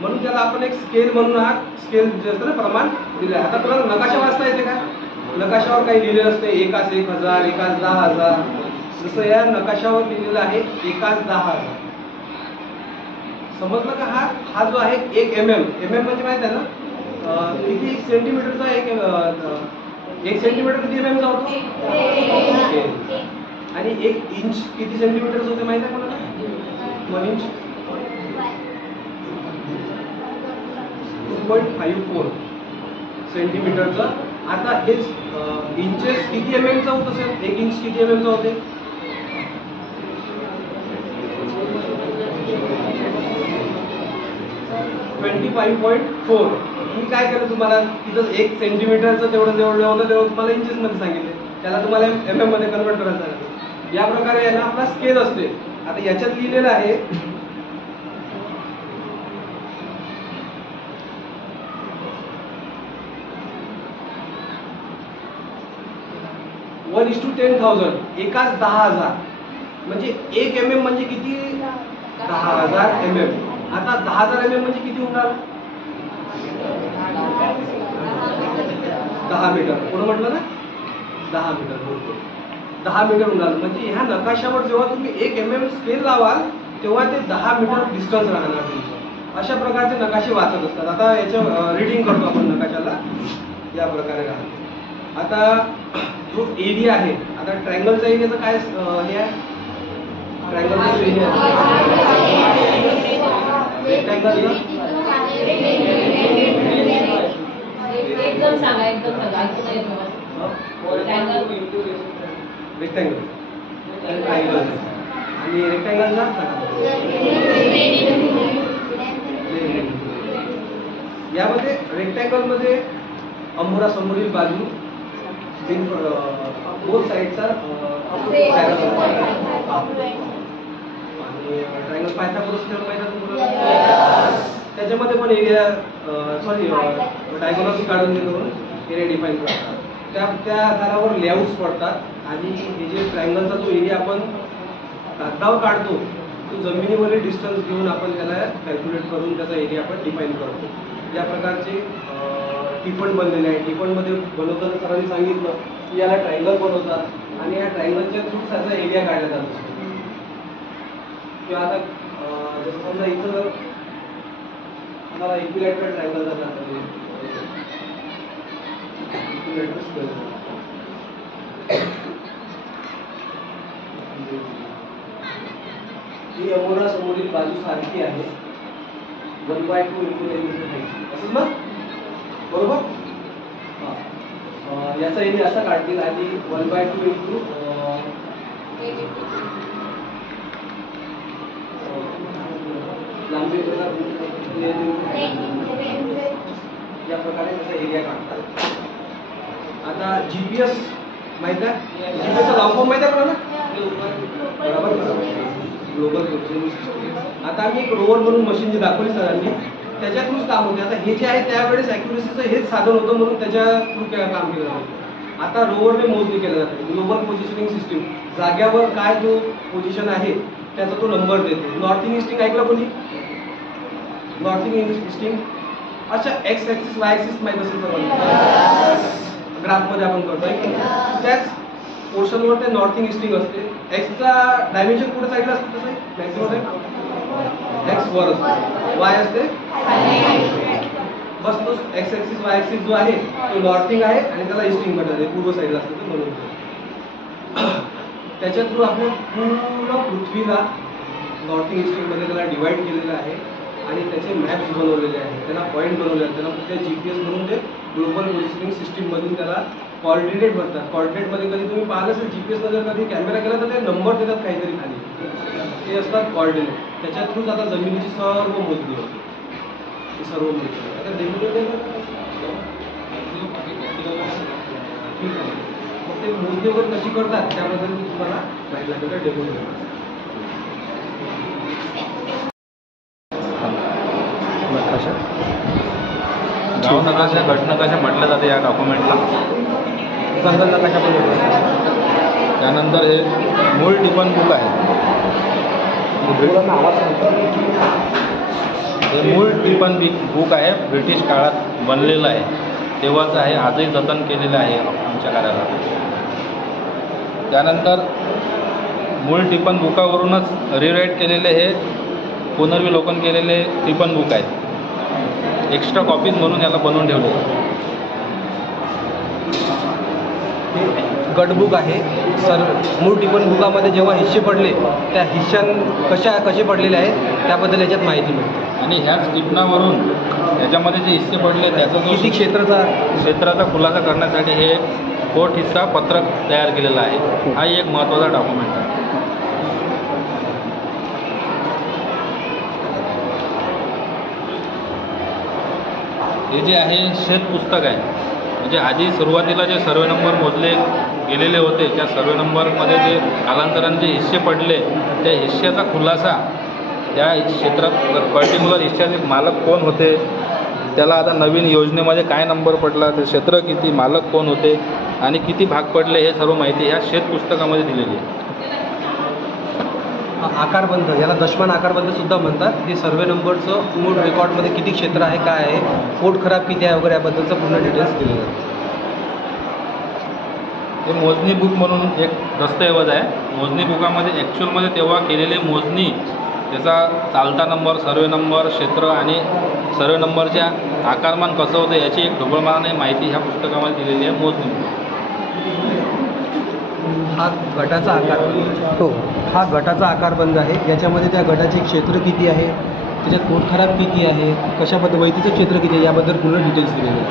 म्हणून त्याला आपण एक स्केल म्हणून हा स्केल जे असतं ना प्रमाण दिलं आहे. आता तुला नकाशा वाचता येते काय? नकाशावर काही लिहिलेलं असते 1 1 1000, 1 10,000. जसं या नकाशावर लिहिलेलं आहे 1 10,000. समजलं का? हा जो आहे 1 mm म्हणजे माहित आहे ना किती सेंटीमीटरचा? 1 सेंटीमीटर किती mm चा होतो? आणि 1 इंच किती सेंटीमीटरचं होते माहित आहे कोणाला? 1 इंच 2.54 सेंटीमीटरचं. आता हेच इंचेस किती mm चा होत असेल? 1 इंच किती mm चा होते? 25.4. मी काय केलं तुम्हाला तिथं 1 सेंटीमीटरचं तेवढं होतं तेवढं तुम्हाला इंचेस मध्ये सांगितले. त्याला तुम्हाला MM मध्ये कन्वर्ट करायचं आहे. या प्रकारे याला आपला स्केल असते. आता याच्यात लिहिलेलं आहे 1:10,000. एकाच 10,000 म्हणजे 1 mm म्हणजे किती? 10,000 mm. आता 10,000 mm म्हणजे किती होणार? 10 मीटर. कोण म्हटलं ना? 10 मीटर. 10 मीटर होणार. म्हणजे ह्या नकाशावर जेव्हा तुम्ही 1 mm स्केल लावाल तेव्हा ते 10 मीटर डिस्टन्स राहणार तुमचं. अशा प्रकारचे नकाशे वाचत असतात. आता याच्या रीडिंग करतो आपण नकाशाला. या प्रकारे राहते. आता जो एरिया आहे, आता ट्रायंगलचा एरियाचं काय हे आहे? ट्रायंगलचा एरिया रेक्टँगल रेक्टँगल आणि ट्रायंगल. आणि रेक्टँगलचा यामध्ये रेक्टँगलमध्ये अंबुरा समोरील बाजू बोथ साईडचा आणि ट्रायंगल पायथागोरस थेरम माहिती आहे तुम्हाला? त्याच्यामध्ये पण एरिया डायगोनल्स काढून घेऊन एरिया डिफाईन करतात. त्या आधारावर लेआउट्स पडतात आणि हे जे ट्रायंगलचा जो एरिया आपण कागदावर काढतो तो जमिनीवरील डिस्टन्स घेऊन आपण त्याला कॅल्क्युलेट करून त्याचा एरिया आपण डिफाईन करतो. या प्रकारचे टिपण बनलेले आहे. टिपणमध्ये बनवताना सरांनी सांगितलं की याला ट्रायंगल बनवतात आणि या ट्रायंगलच्या थ्रू त्याचा एरिया काढला जातो. किंवा आता जसं समजा इथं जर आम्हाला इक्विलॅटरल ट्रायंगल जातात ही अंबुरा समोरील बाजू सारखी आहे 1/2 असंच ना, बरोबर? याचा एरिया असा काढतील आणि 1/2 इंटू लांबी या प्रकारे त्याचा एरिया काढतात. आता GPS माहित आहे? जीपीएसचा लॉंग फॉर्म माहित आहे कोणाला? बरोबर, ग्लोबल पोझिशनिंग सिस्टीम. आता आम्ही एक रोवर म्हणून मशीन जी दाखवली सरांनी त्याच्यातूनच काम होते. आता हे जे आहे त्यावेळेस ॲक्युरेसीचं हेच साधन होतं म्हणून त्याच्या थ्रू काम केलं जातं. आता रोवरने मोजणी केलं जाते. ग्लोबल पोझिशनिंग सिस्टीम जाग्यावर काय जो पोझिशन आहे त्याचा तो नंबर देते. नॉर्थिंग ईस्टिंग ऐकलं कोणी? नॉर्थिंग ईस्टिंग अच्छा एक्स ॲक्सिस वाय ॲक्सिस माहीत असेल तर ग्राफमध्ये आपण करतोय त्याच पोर्शनवर ते नॉर्थिंग ईस्टिंग असते. एक्सचा डायमेन्शन कुठे साईडला असते तसं मॅक्सिमम एक्स वर असते, वाय असते बस. तो एक्स ॲक्सिस वाय ॲक्सिस जो आहे तो नॉर्थिंग आहे आणि त्याला ईस्टिंग म्हणतात आहे, पूर्व साईडला असते ते म्हणून. त्याच्या थ्रू आपण पूर्ण पृथ्वीला नॉर्थिंग ईस्टिंगमध्ये त्याला डिवाइड केलेलं आहे आणि त्याचे मॅप्स बनवलेले आहेत, त्याला पॉईंट बनवले आहेत. त्याला त्या GPS म्हणून ते ग्लोबल पोझिशनिंग सिस्टीममधून त्याला कॉर्डिनेट बनतात. कॉर्डिनेटमध्ये कधी तुम्ही पाहिलं असेल GPS जर कधी कॅमेरा केला तर ते नंबर देतात काहीतरी खाली, ते असतात कॉर्डिनेट. त्याच्या थ्रूच आता जमिनीची सर्व मोजणी होते, ती सर्व मोजणी. आता ठीक आहे, मग ते मोजणी वगैरे कशी करतात त्याबद्दल मी तुम्हाला माहिती लागेल डेमो देतो. गाव नकाशा गट नकाशा म्हटलं जाते या डॉक्युमेंटला. जंगल नकाशा पण होतो. त्यानंतर हे मूळ टिपण बुक आहे. हे मूळ टिपण बुक आहे, ब्रिटिश काळात बनलेलं आहे, तेव्हाचं आहे, आजही जतन केलेलं आहे आमच्या कार्यालयात. त्यानंतर मूळ टिपण बुकावरूनच रिराईट केलेले हे पुनर्विलोकन केलेले टिपण बुक आहेत. एक्स्ट्रा कॉपीज म्हणून याला बनवून ठेवले. गटबुक आहे सर. मूळ टिपण बुकामध्ये जेव्हा हिस्से पडले त्या कसे पडलेले आहेत त्याबद्दल याच्यात माहिती मिळते. आणि ह्याच टिपणावरून याच्यामध्ये जे हिस्से पडले त्याचा जो किती क्षेत्राचा खुलासा करण्यासाठी हे कोर्ट हिस्सा पत्रक तयार केलेला आहे. हा एक महत्त्वाचा डॉक्युमेंट आहे. हे जे आहे शेत पुस्तक आहे, म्हणजे आधी सुरुवातीला जे सर्वे नंबर मोजले गेलेले होते त्या सर्वे नंबरमध्ये जे कालांतराने जे हिस्से पडले त्या हिस्स्याचा खुलासा, त्या क्षेत्रात पर्टिक्युलर हिस्स्याचे मालक कोण होते, त्याला आता नवीन योजनेमध्ये काय नंबर पडला, ते क्षेत्र किती, मालक कोण होते आणि किती भाग पडले, हे सर्व माहिती ह्या शेत पुस्तकामध्ये दिलेली आहे. आकारबंध याला दशमान आकारबंध सुद्धा म्हणतात. हे सर्वे नंबरचं मूळ रेकॉर्डमध्ये किती क्षेत्र आहे, काय आहे, पोट खराब किती आहे वगैरे याबद्दलचं पूर्ण डिटेल्स दिले जातात. हे मोजणी बुक म्हणून एक दस्तऐवज आहे. मोजणी बुकामध्ये ॲक्च्युअलमध्ये तेव्हा केलेली मोजणी, त्याचा चालता नंबर, सर्वे नंबर, क्षेत्र आणि सर्वे नंबरच्या आकारमान कसं होतं याची एक ढोबळमानाने माहिती ह्या पुस्तकामध्ये दिलेली आहे. मोजणी हा गटाचा आकारबंध, हा गटाचा आकारबंध आहे. याच्यामध्ये त्या गटाचे क्षेत्र किती आहे, त्याच्यात पोट खराब किती आहे, कशाबद्दल वैतीचं क्षेत्र किती आहे याबद्दल पूर्ण डिटेल्स दिलेले आहेत.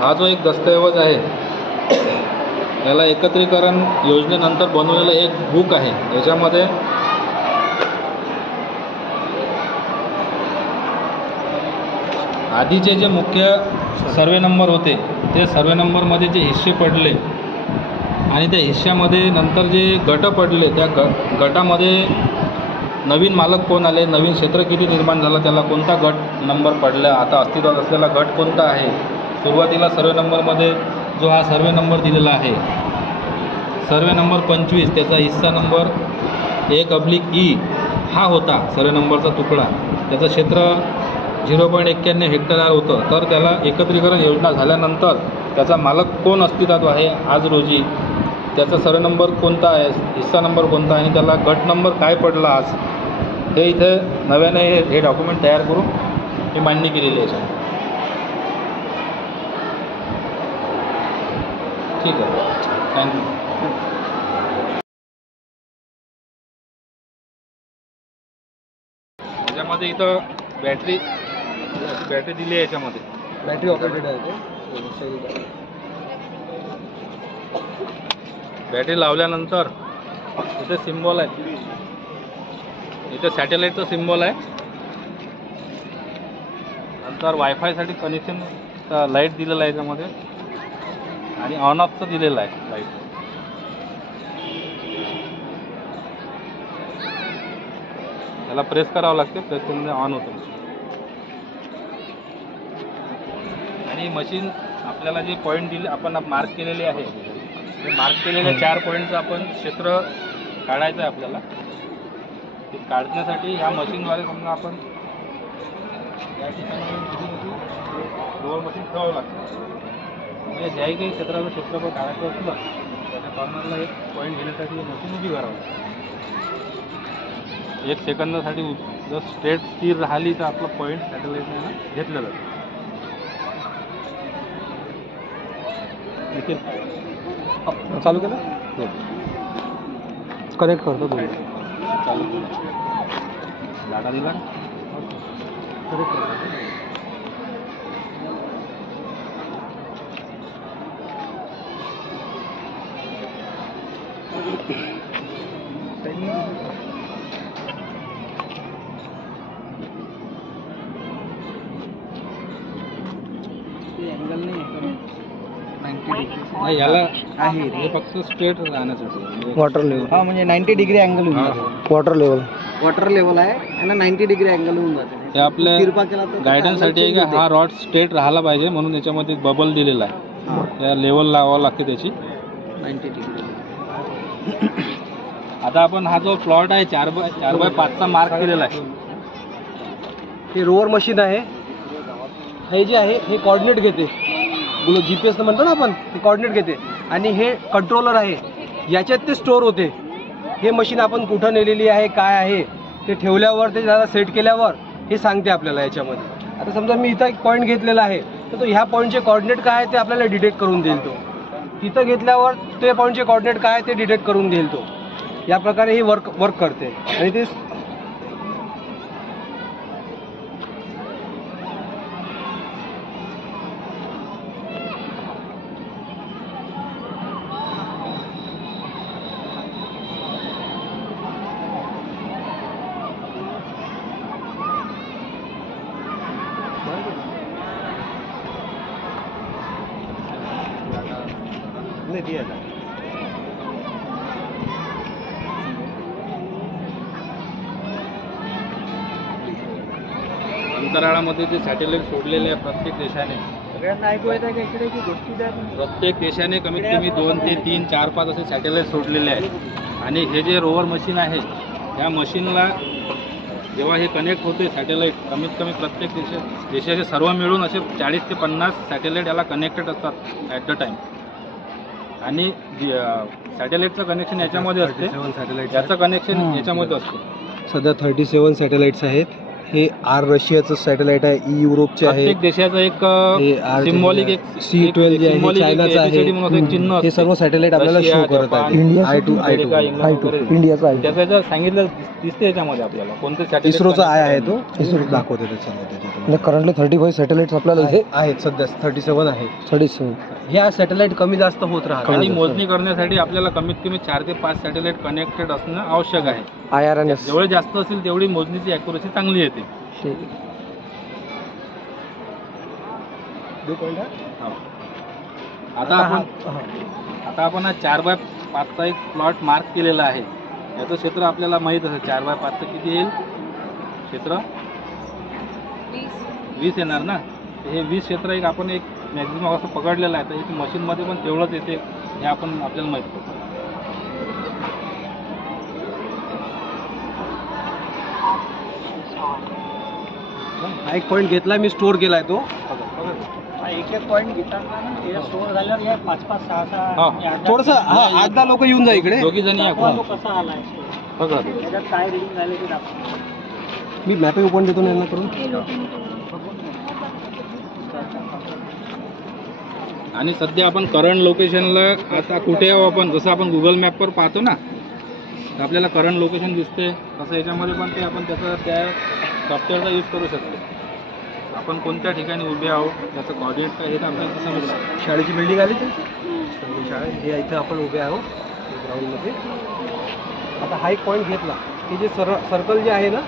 हा जो एक दस्तऐवज आहे याला एकत्रीकरण योजनेनंतर बनवलेलं एक बुक आहे. याच्यामध्ये आधीचे जे मुख्य सर्वे नंबर होते ते सर्वे नंबरमध्ये जे हिस्से पडले आणि त्या हिश्श्यामध्ये नंतर जे गट पडले त्या गटामध्ये नवीन मालक कोण आले, नवीन क्षेत्र किती निर्माण झालं, त्याला कोणता गट नंबर पडला, आता अस्तित्वात असलेला गट कोणता आहे. सुरुवातीला सर्वे नंबरमध्ये जो हा सर्वे नंबर दिलेला आहे सर्वे नंबर 25 त्याचा हिस्सा नंबर 1/E हा होता सर्वे नंबरचा तुकडा. त्याचं क्षेत्र 0.91 हेक्टर होतं. तर त्याला एकत्रीकरण योजना झाल्यानंतर त्याचा मालक कोण अस्तित्वात आहे आज रोजी, त्याचा सर्वे नंबर कोणता आहे, हिस्सा नंबर कोणता आहे आणि त्याला गट नंबर काय पडला आज, हे इथे नव्याने हे डॉक्युमेंट तयार करून ही मांडणी केलेली आहे. ठीक आहे, थँक्यू. याच्यामध्ये इथं बॅटरी दिली आहे. याच्यामध्ये बॅटरी ऑपरेटेड आहे ते. बॅटरी लावल्यानंतर इथे सिम्बॉल आहे, इथे सॅटेलाईटचं सिम्बॉल आहे. नंतर वायफायसाठी कनेक्शन लाईट दिलेलं आहे याच्यामध्ये आणि ऑन ऑफचं दिलेलं आहे लाईट. त्याला प्रेस करावं लागते, प्रेस केल्याने ऑन होतं. आणि मशीन आपल्याला जे पॉईंट दिले आपण मार्क केलेले आहे ते मार्क केलेल्या 4 पॉईंटचं आपण क्षेत्र काढायचं आहे आपल्याला. ते काढण्यासाठी ह्या मशीनद्वारे समजा आपण या ठिकाणी रोवर मशीन ठेवावं लागतं. म्हणजे ज्याही काही क्षेत्राचं क्षेत्रफळ काढायचं असलं त्याच्या कॉर्नरला एक पॉईंट घेण्यासाठी मशीन उभी करावं लागतं. 1 सेकंदासाठी जर स्ट्रेट स्थिर राहिली तर आपलं पॉईंट सॅटेलाईटने घेतलं जातं. चालू केलं, कनेक्ट करतो तुम्ही. चालू जागा दिला कनेक्ट करतो. नाही, याला आहे हे फक्त स्ट्रेट राहण्यासाठी वॉटर लेवल. हा म्हणजे 90 डिग्री अँगल होऊन जाते. वॉटर लेवल वॉटर लेवल आहे आणि 90 डिग्री अँगल होऊन जाते. ते आपल्या तिरपा केला तर गायडन्ससाठी आहे की हा रॉड स्ट्रेट राहिला पाहिजे म्हणून याच्यामध्ये बबल दिलेला आहे. त्या लेवल लावावं लागते त्याची 90 डिग्री. आता आपण हा जो प्लॉट आहे 4x5 चा मार्क केलेला आहे. हे रोवर मशीन आहे. हे जे आहे हे कॉर्डिनेट घेते, GPS म्हणतो ना आपण, हे कॉर्डिनेट घेते. आणि हे कंट्रोलर आहे, याच्यात ते स्टोअर होते. हे मशीन आपण कुठं नेलेली आहे, काय आहे ते ठेवल्यावर, ते जरा सेट केल्यावर हे सांगते आपल्याला याच्यामध्ये. आता समजा मी इथं एक पॉईंट घेतलेला आहे तर तो ह्या पॉईंटचे कॉर्डिनेट काय आहे ते आपल्याला डिटेक्ट करून देईल. तो तिथं घेतल्यावर ते पॉईंटचे कॉर्डिनेट काय आहे ते डिटेक्ट करून देईल. तो या प्रकारे ही वर्क करते. आणि ते अंतराळामध्ये जे सॅटेलाईट सोडलेले आहे प्रत्येक देशाने, सगळ्यांना ऐकू येत आहे का इकडे की गोष्टी द्या तुम्ही? प्रत्येक देशाने कमीत कमी 2 ते 3, 4, 5 असे सॅटेलाईट सोडलेले आहेत. आणि हे जे रोवर मशीन आहे त्या मशीनला जेव्हा हे कनेक्ट होते सॅटेलाईट, कमीत कमी प्रत्येक देशाचे सर्व मिळून असे 40 ते 50 सॅटेलाईट याला कनेक्टेड असतात ॲट द टाईम. आणि सॅटेलाईटचं कनेक्शन याच्यामध्ये असते, याचं कनेक्शन याच्यामध्ये असते. सध्या 37 सॅटेलाइट्स आहेत हे आर रशियाचं सॅटेलाइट आहे, ई युरोपचे आहे, प्रत्येक देशाचं एक हे R सिम्बॉलिक एक C12 जे आहे हे symbolic एक चायनाचं आहे. ABCD म्हणून एक चिन्ह हे सर्व सॅटेलाइट आपल्याला रशिया, शो करत जपान, आहे. I2 अमेरिका, इंग्लंड वगैरे. इंडियाचा आहे. त्याचं जर सांगितलं दिसते याच्यामध्ये आपल्याला कोणते satellite इस्रोचा connect आहे तो, करायचे. इस्रो दाखवते ते सर्व त्याच्यात. म्हणजे करंटली 35 सॅटेलाइट्स आपल्याला इथे आहेत सध्या 37 आहे. 37. ह्या सॅटेलाइट कमी जास्त होत राहतात. आणि मोजणी करण्यासाठी आपल्याला कमीत कमी 4 ते 5 सॅटेलाइट कनेक्टेड असणं आवश्यक आहे. IRNS. जेवढे जास्त असेल तेवढी मोजणीची ॲक्युरसी चांगली येते. ठीक. आता आपण हा 4x5चा एक प्लॉट मार्क केलेला आहे. याचं क्षेत्र आपल्याला माहीत असेल. 4x5चं किती येईल क्षेत्र? 20 येणार ना. तर हे 20 क्षेत्र एक आपण एक मॅक्झिमम असं पकडलेलं आहे. तर हे मशीनमध्ये पण तेवढंच येते हे आपण आपल्याला माहीत पडतं. हा एक पॉईंट घेतला मी, स्टोअर केलाय तो. एक एक पॉईंट घेताना ते स्टोअर झाल्यावर या 5-5, 6-6 थोडस हा 8-10 लोक येऊन जा इकडे. दोघी जणी या तो कसा आलाय बघा. त्याच्यात काय रिडिंग झाले ते दाखवा. मी मॅप ओपन देतो ना यांना करून. आणि सध्या आपण करंट लोकेशनला आता कुठे आहो आपण, जसं आपण गुगल मॅपवर पाहतो ना, तर आपल्याला करंट लोकेशन दिसते. तसं याच्यामध्ये पण ते आपण त्या सॉफ्टवेअरचा यूज करू शकतो. आपण कोणत्या ठिकाणी उभे आहोत, त्याचं कॉर्डिनेट काय हे तर आपल्याला समजलं. शाळेची बिल्डिंग आली त्यांची शाळा, हे इथं आपण उभे आहोत ग्राउंडमध्ये. आता हा एक पॉईंट घेतला, हे जे सर्कल जे आहे ना,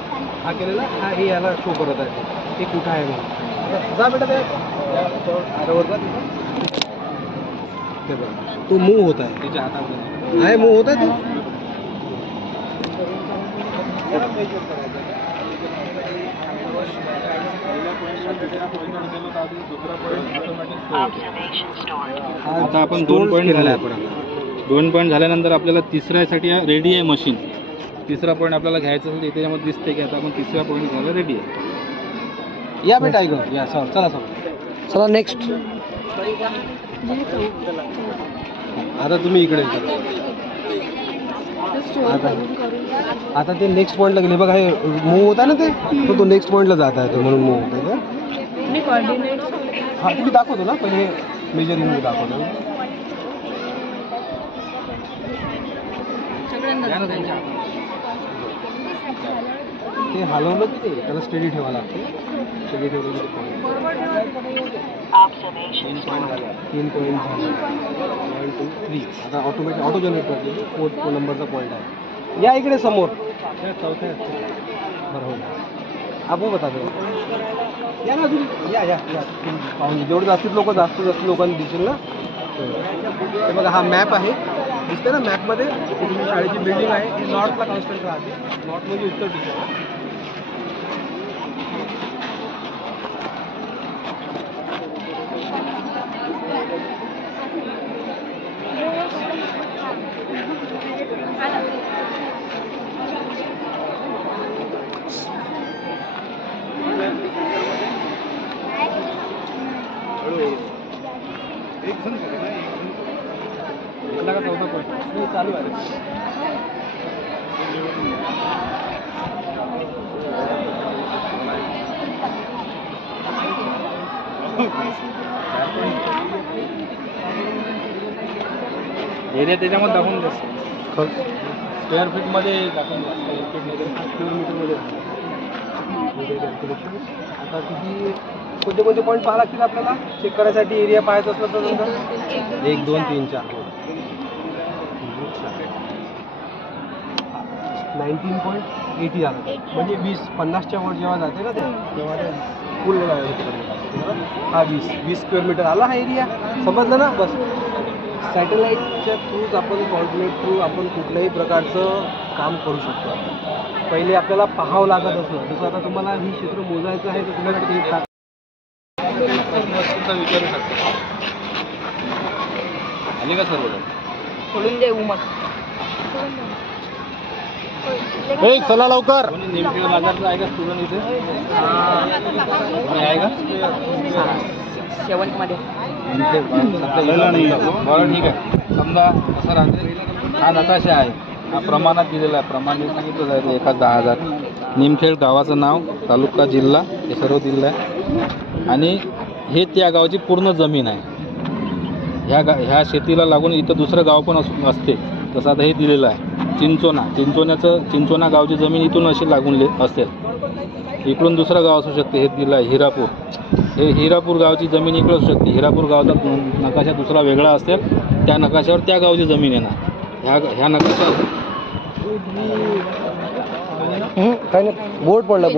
हा केलेला हा हे याला शो करत आहे ते कुठं आहे म्हणून. आता जा बेटा त्या आरावर जा तिथं. ते बघा तो मूव होत आहे, त्याच्या हातामध्ये आहे मूव होत आहे तो. आता आपण 2 पॉईंट झाले. 2 पॉईंट झाल्यानंतर आपल्याला तिसऱ्यासाठी रेडी आहे मशीन. तिसरा पॉईंट आपल्याला घ्यायचा असेल तर त्याच्यामध्ये दिसते की आता आपण तिसऱ्या पॉईंट घ्यायला रेडी आहे. या बेटा ऐक या सर, चला सर. चला नेक्स्ट. आता तुम्ही इकडे आता ते नेक्स्ट पॉईंटला गेले बघा. हे मूव होता ना ते, तो नेक्स्ट पॉईंटला जात आहे तो, म्हणून मूव होत आहे. हा तुम्ही दाखवतो ना पहिले, मेजरिंग दाखवतो. ते हलवलं की ते त्याला स्टेडी ठेवावं लागतं. स्टेडी ठेवलं की 3 पॉईंट झाले. 1 2 3. आता ऑटोमॅटिक ऑटो जनरेट करते. 4 नंबरचा पॉईंट आहे. या इकडे समोर. बरोबर आपण बता दो. या ना तुम्ही, या या या पाहून जेवढे जास्तीत जास्त लोकांनी दिसेल ना. हे बघा हा मॅप आहे, दिसते ना मॅपमध्ये. तुमची शाळेची बिल्डिंग आहे, ही नॉर्थला कॉन्स्टंट राहते. नॉर्थ म्हणजे उत्तर दिशा. चालू आहे. एरिया त्याच्यामध्ये दाखवून द्या. स्क्वेअर फीटमध्ये दाखवून द्या. किलोमीटरमध्ये. आता किती कोणते कोणते पॉईंट पाहा लागतील आपल्याला चेक करायसाठी, एरिया पाहायचा असलं तर नंतर 1 2 3 4 19.80 आलं. म्हणजे 20-50च्या वर जेव्हा जाते ना ते, तेव्हा ते फुल हा 20 स्क्वेअर मीटर आला हा एरिया. समजलं ना. बस सॅटेलाईटच्या थ्रूच आपण कॉर्डिनेट थ्रू आपण कुठल्याही प्रकारचं काम करू शकतो. पहिले आपल्याला पाहावं लागत असलं. जसं आता तुम्हाला ही क्षेत्र मोजायचं आहे तर तुमच्याकडे एक विचारू शकतो. आली का सर्व? चला लवकर. कोणी नेमखेड बाजारचं आहे का स्टुडंट इथे? कोणी आहे का? बरं ठीक आहे. समजा असं राहते, हा नकाशा आहे, हा प्रमाणात दिलेला आहे. प्रमाण सांगितलं जायचं 1/10,000. निमखेड गावाचं नाव, तालुका, जिल्हा हे सर्व दिलेलं आहे. आणि हे त्या गावाची पूर्ण जमीन आहे. ह्या शेतीला लागून इथं दुसरं गाव पण असते. तसं आता हे दिलेलं आहे. चिंचोना गावची जमीन इथून अशी लागून असेल. इकडून दुसरं गाव असू शकते. हे दिलं आहे हिरापूर. हे हिरापूर गावची जमीन इकडं असू शकते. हिरापूर गावचा नकाशा दुसरा वेगळा असेल. त्या नकाशावर त्या गावची जमीन येणार. ह्या नकाशा काय नाही, बोर्ड पडला.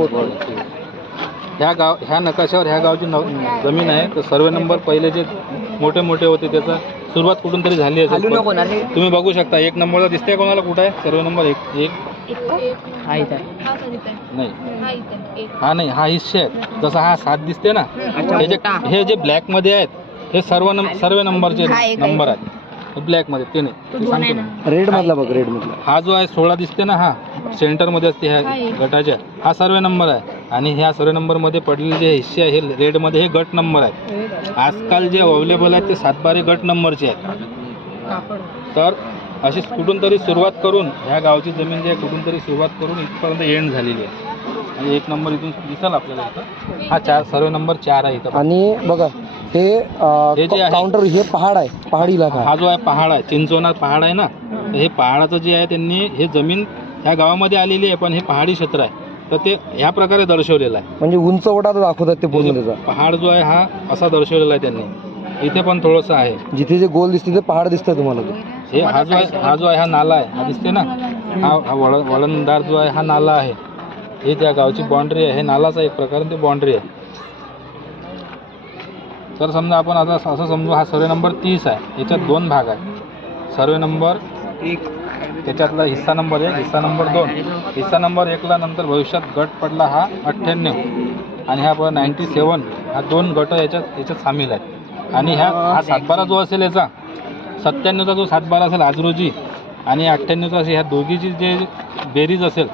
ह्या नकाशावर ह्या गावची जमीन आहे. तर सर्वे नंबर पहिले जे मोठे मोठे होते त्याचा सुरुवात कुठून तरी झाली असेल. तुम्ही बघू शकता 1 नंबरला दिसते कोणाला कुठं आहे सर्वे नंबर 1. नाही हा नाही, हा हिस्से आहे. जसा हा 7 दिसते ना, हे जे ब्लॅक मध्ये आहेत हे सर्वे नंबरचे नंबर आहेत. ब्लॅक मध्ये ते नाही, रेड मधला बघ, रेड मधला हा जो आहे 16 दिसते ना, हा सेंटर मध्ये असते ह्या गटाच्या, हा सर्वे नंबर आहे. आणि ह्या सर्वे नंबर मध्ये पडलेले जे हिस्से आहे हे रेड मध्ये हे गट नंबर आहेत. आजकाल जे अवेलेबल आहेत ते 7-12 गट नंबरचे आहेत. तर अशी कुठून तरी सुरुवात करून ह्या गावची जमीन जी आहे कुठून तरी सुरुवात करून इथपर्यंत एंड झालेली आहे. आणि 1 नंबर इथून दिसेल आपल्याला इथं. हा 4 सर्वे नंबर 4 आहे इथं. आणि बघा हे जे आहे काउंटर, हे पहाड आहे, पहाडी इलाका. हा जो आहे पहाड आहे, चिंचोना पहाड आहे ना, तर हे पहाडाचं जे आहे त्यांनी हे जमीन ह्या गावामध्ये आलेली आहे. पण हे पहाडी क्षेत्र आहे. तर ते ह्या प्रकारे दर्शवलेलं आहे. म्हणजे उंचवटा दाखवतात ते पूर्ण त्याचा. पहाड जो आहे हा असा दर्शवलेला आहे त्यांनी. इथे पण थोडंसं आहे. जिथे जे गोल दिसते ते पहाड दिसतंय तुम्हाला. हे हा जो आहे हा नाला आहे. हा दिसते ना, हा वळणदार जो आहे हा नाला आहे. हे त्या गावची बाउंड्री आहे. हे नालाचा एक प्रकारे ते बाउंड्री आहे. तर समजा आपण आता असं समजू हा सर्वे नंबर 30 आहे. याच्यात 2 भाग आहेत. सर्वे नंबर 1 त्याच्यातला हिस्सा नंबर 1, हिस्सा नंबर 2. हिस्सा नंबर 1ला नंतर भविष्यात गट पडला हा 98 आणि हा 97. हा 2 गट याच्यात सामील आहेत. आणि हा 7-12 जो असेल याचा 97चा जो 7-12 असेल आज रोजी आणि 98चा असेल, ह्या दोघीची जे बेरीज असेल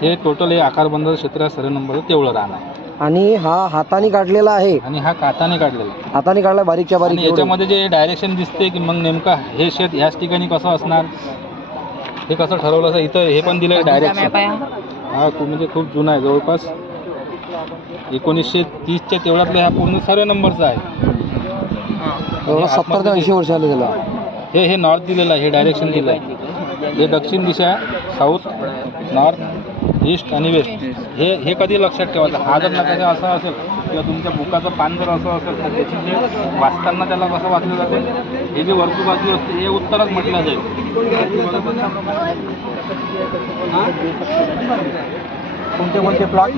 ते टोटल हे आकारबंद क्षेत्र सर्वे नंबर तेवढं राहणार. आणि हा हाताने काढलेला आहे. आणि हा काताने काढलेला, हाताने काढला बारीकच्या बारीक. आणि याच्यामध्ये जे डायरेक्शन दिसते की मग नेमका हे शेत ह्याच ठिकाणी कसं असणार हे कसं ठरवलं असं इथं हे पण दिलं डायरेक्शन. हा म्हणजे खूप जुना आहे. जवळपास 1930च्या तेवढ्यातला हा पूर्ण सर्वे नंबरचा आहे. 70 ते 80 वर्ष आले त्याला. हे नॉर्थ दिलेलं आहे. हे डायरेक्शन दिलं आहे. हे दक्षिण दिशा, साऊथ, नॉर्थ, ईस्ट आणि वेस्ट. हे कधी लक्षात ठेवायचं. हा जर नकाशा असा असेल किंवा तुमच्या बुकाचं पान जर असं असेल तर त्याची जे वाचताना त्याला कसं वाचलं जाते, हे जे वरची बाजू असते हे उत्तरच म्हटलं जाईल. कोणते प्लॉट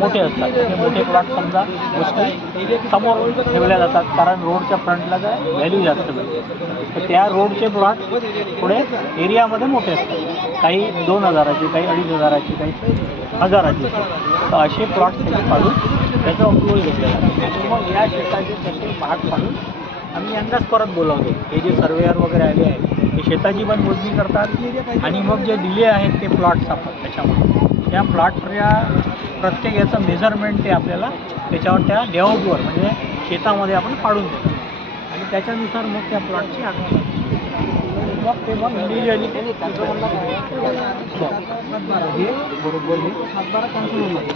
मोठे असतात. ते मोठे प्लॉट समजा गोष्टी समोर ठेवल्या जातात कारण रोडच्या फ्रंटला काय व्हॅल्यू जास्त मिळते. तर त्या रोडचे प्लॉट पुढे एरियामध्ये मोठे असतात. काही 2000चे, काही 2500चे, काही 1000चे. तर असे प्लॉट त्याचे पाडून त्याचं अप्रुव्हल घेतलं जातं. आणि मग या शेताचे तसे भाग पाडून आम्ही यांनाच परत बोलावतो. हे जे सर्वेअर वगैरे आले आहेत ते शेताची पण मोजणी करतात आणि मग जे दिले आहेत ते प्लॉट्स आपण त्याच्यामध्ये त्या प्लॉटच्या प्रत्येक याचं मेजरमेंट ते आपल्याला त्याच्यावर त्या लेआउटवर म्हणजे शेतामध्ये आपण पाडून देतो आणि त्याच्यानुसार मग त्या प्लॉटची आकार मग ते मग इंडिव्हिज्युअली ते हे बरोबर हे 7-12 कॅन्सल होऊन जाते.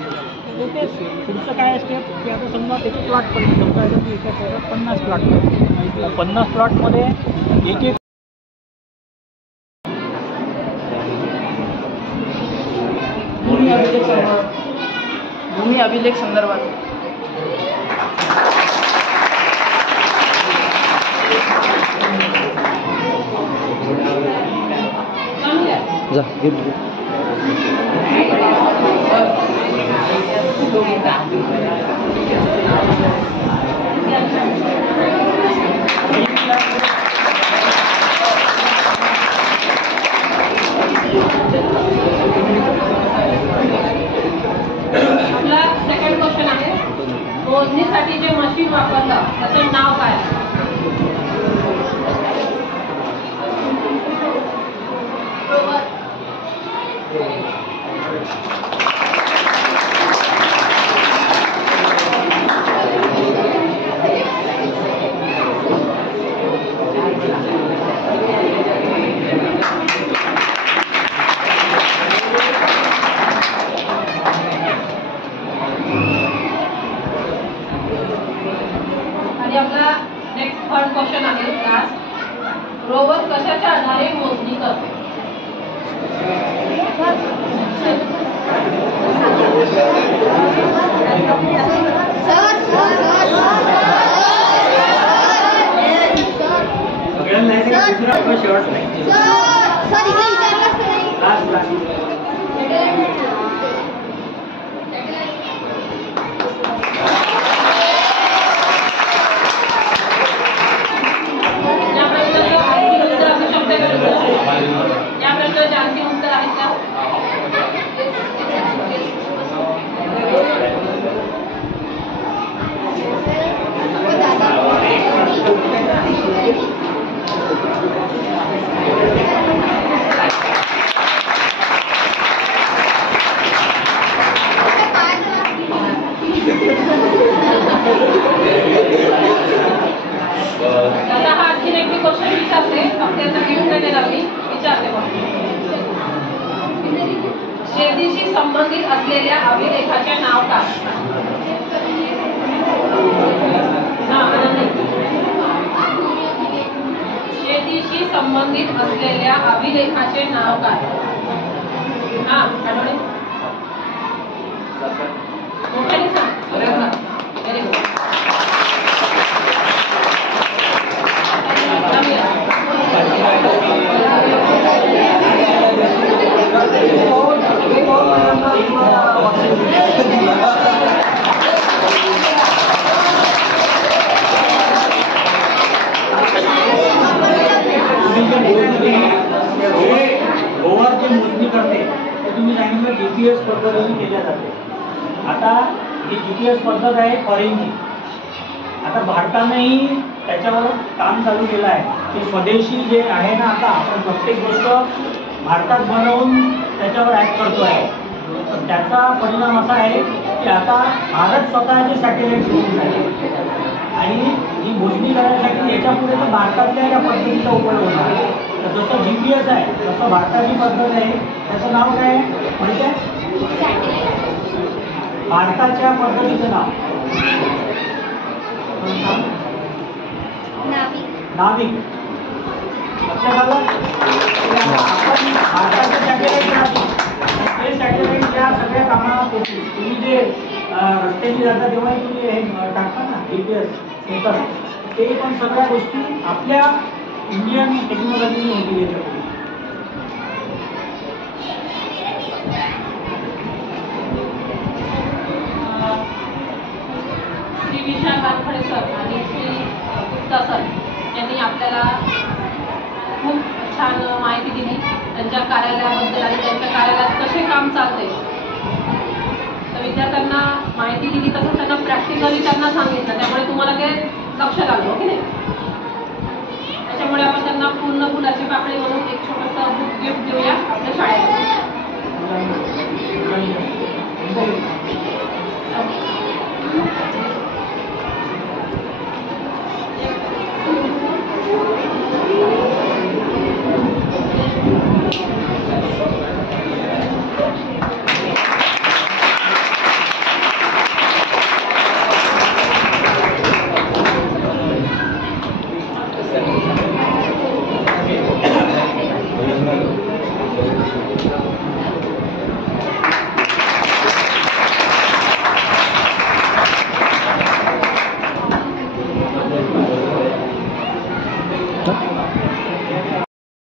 ते पुढचं काय स्टेप की आता समजा त्याचे प्लॉट पडले. समजा याच्यात 50 प्लॉट पडले. 50 प्लॉटमध्ये एक भूमी अभिलेख संदर्भात जा आपला सेकंड क्वेश्चन आहे, मोजणीसाठी जे मशीन वापरलं त्याचं नाव काय? शॉर्ट नाही सर इकडे विचारलंच नाही. लास्ट या प्रश्नाचं आणखी उत्तर असू शकते का तुमचं? या प्रश्नाचे आणखी उत्तर आहेत का? दादा हा आणखी एक मी क्वेश्चन विचारते, फक्त याचा घेऊन नाही देणार मी, विचारते मग. शेतीशी संबंधित असलेल्या अभिलेखाचे नाव काय? हा, आनंदी. शेतीशी संबंधित असलेल्या अभिलेखाचे नाव काय? हा, आठवणे. मोठ्याने सांग. Very good. ओव्हर जे मोजणी करते ते तुम्ही सांगितलं GPS पद्धतीने केल्या जाते. आता ही GPS पद्धत आहे फॉरेनची. आता भारतानेही त्याच्यावर काम चालू केलं आहे की स्वदेशी जे आहे ना, आता आपण प्रत्येक गोष्ट भारतात बनवून त्याच्यावर ॲक्ट करतो आहे. तर त्याचा परिणाम असा आहे की आता भारत स्वतःचे सॅटेलाइट घेऊन आहे आणि ही मोजणी करण्यासाठी याच्यापुढे तर भारतातल्या या पद्धतीचा उपयोग होणार आहे. तर जसं GPS आहे तसं भारताची पद्धत आहे. त्याचं नाव काय आहे म्हणजे भारताच्या पद्धतीचं नाव नाविक. लक्षात आलं? आपण भारताचे सॅटेलाइट नाविक, ते सॅटेलाइट या सगळ्या कामात होतील. तुम्ही जे रस्त्याने जाता तेव्हाही तुम्ही हे टाकता ना GPS येतात, ते पण सगळ्या गोष्टी आपल्या इंडियन टेक्नॉलॉजीने होतील याच्यापुढे. श्री विशाल वानखडे सर आणि श्री गुप्ता सर यांनी आपल्याला खूप छान माहिती दिली त्यांच्या कार्यालयाबद्दल आणि त्यांच्या कार्यालयात कसे काम चालते. तर विद्यार्थ्यांना माहिती दिली तसं त्यांना प्रॅक्टिकली त्यांना सांगितलं, त्यामुळे तुम्हाला ते लक्षात आलं हो की नाही. त्याच्यामुळे आपण त्यांना पूर्ण फुलाची पाकळी म्हणून एक छोटंसं बुक गिफ्ट देऊया आपल्या शाळेत. Thank you.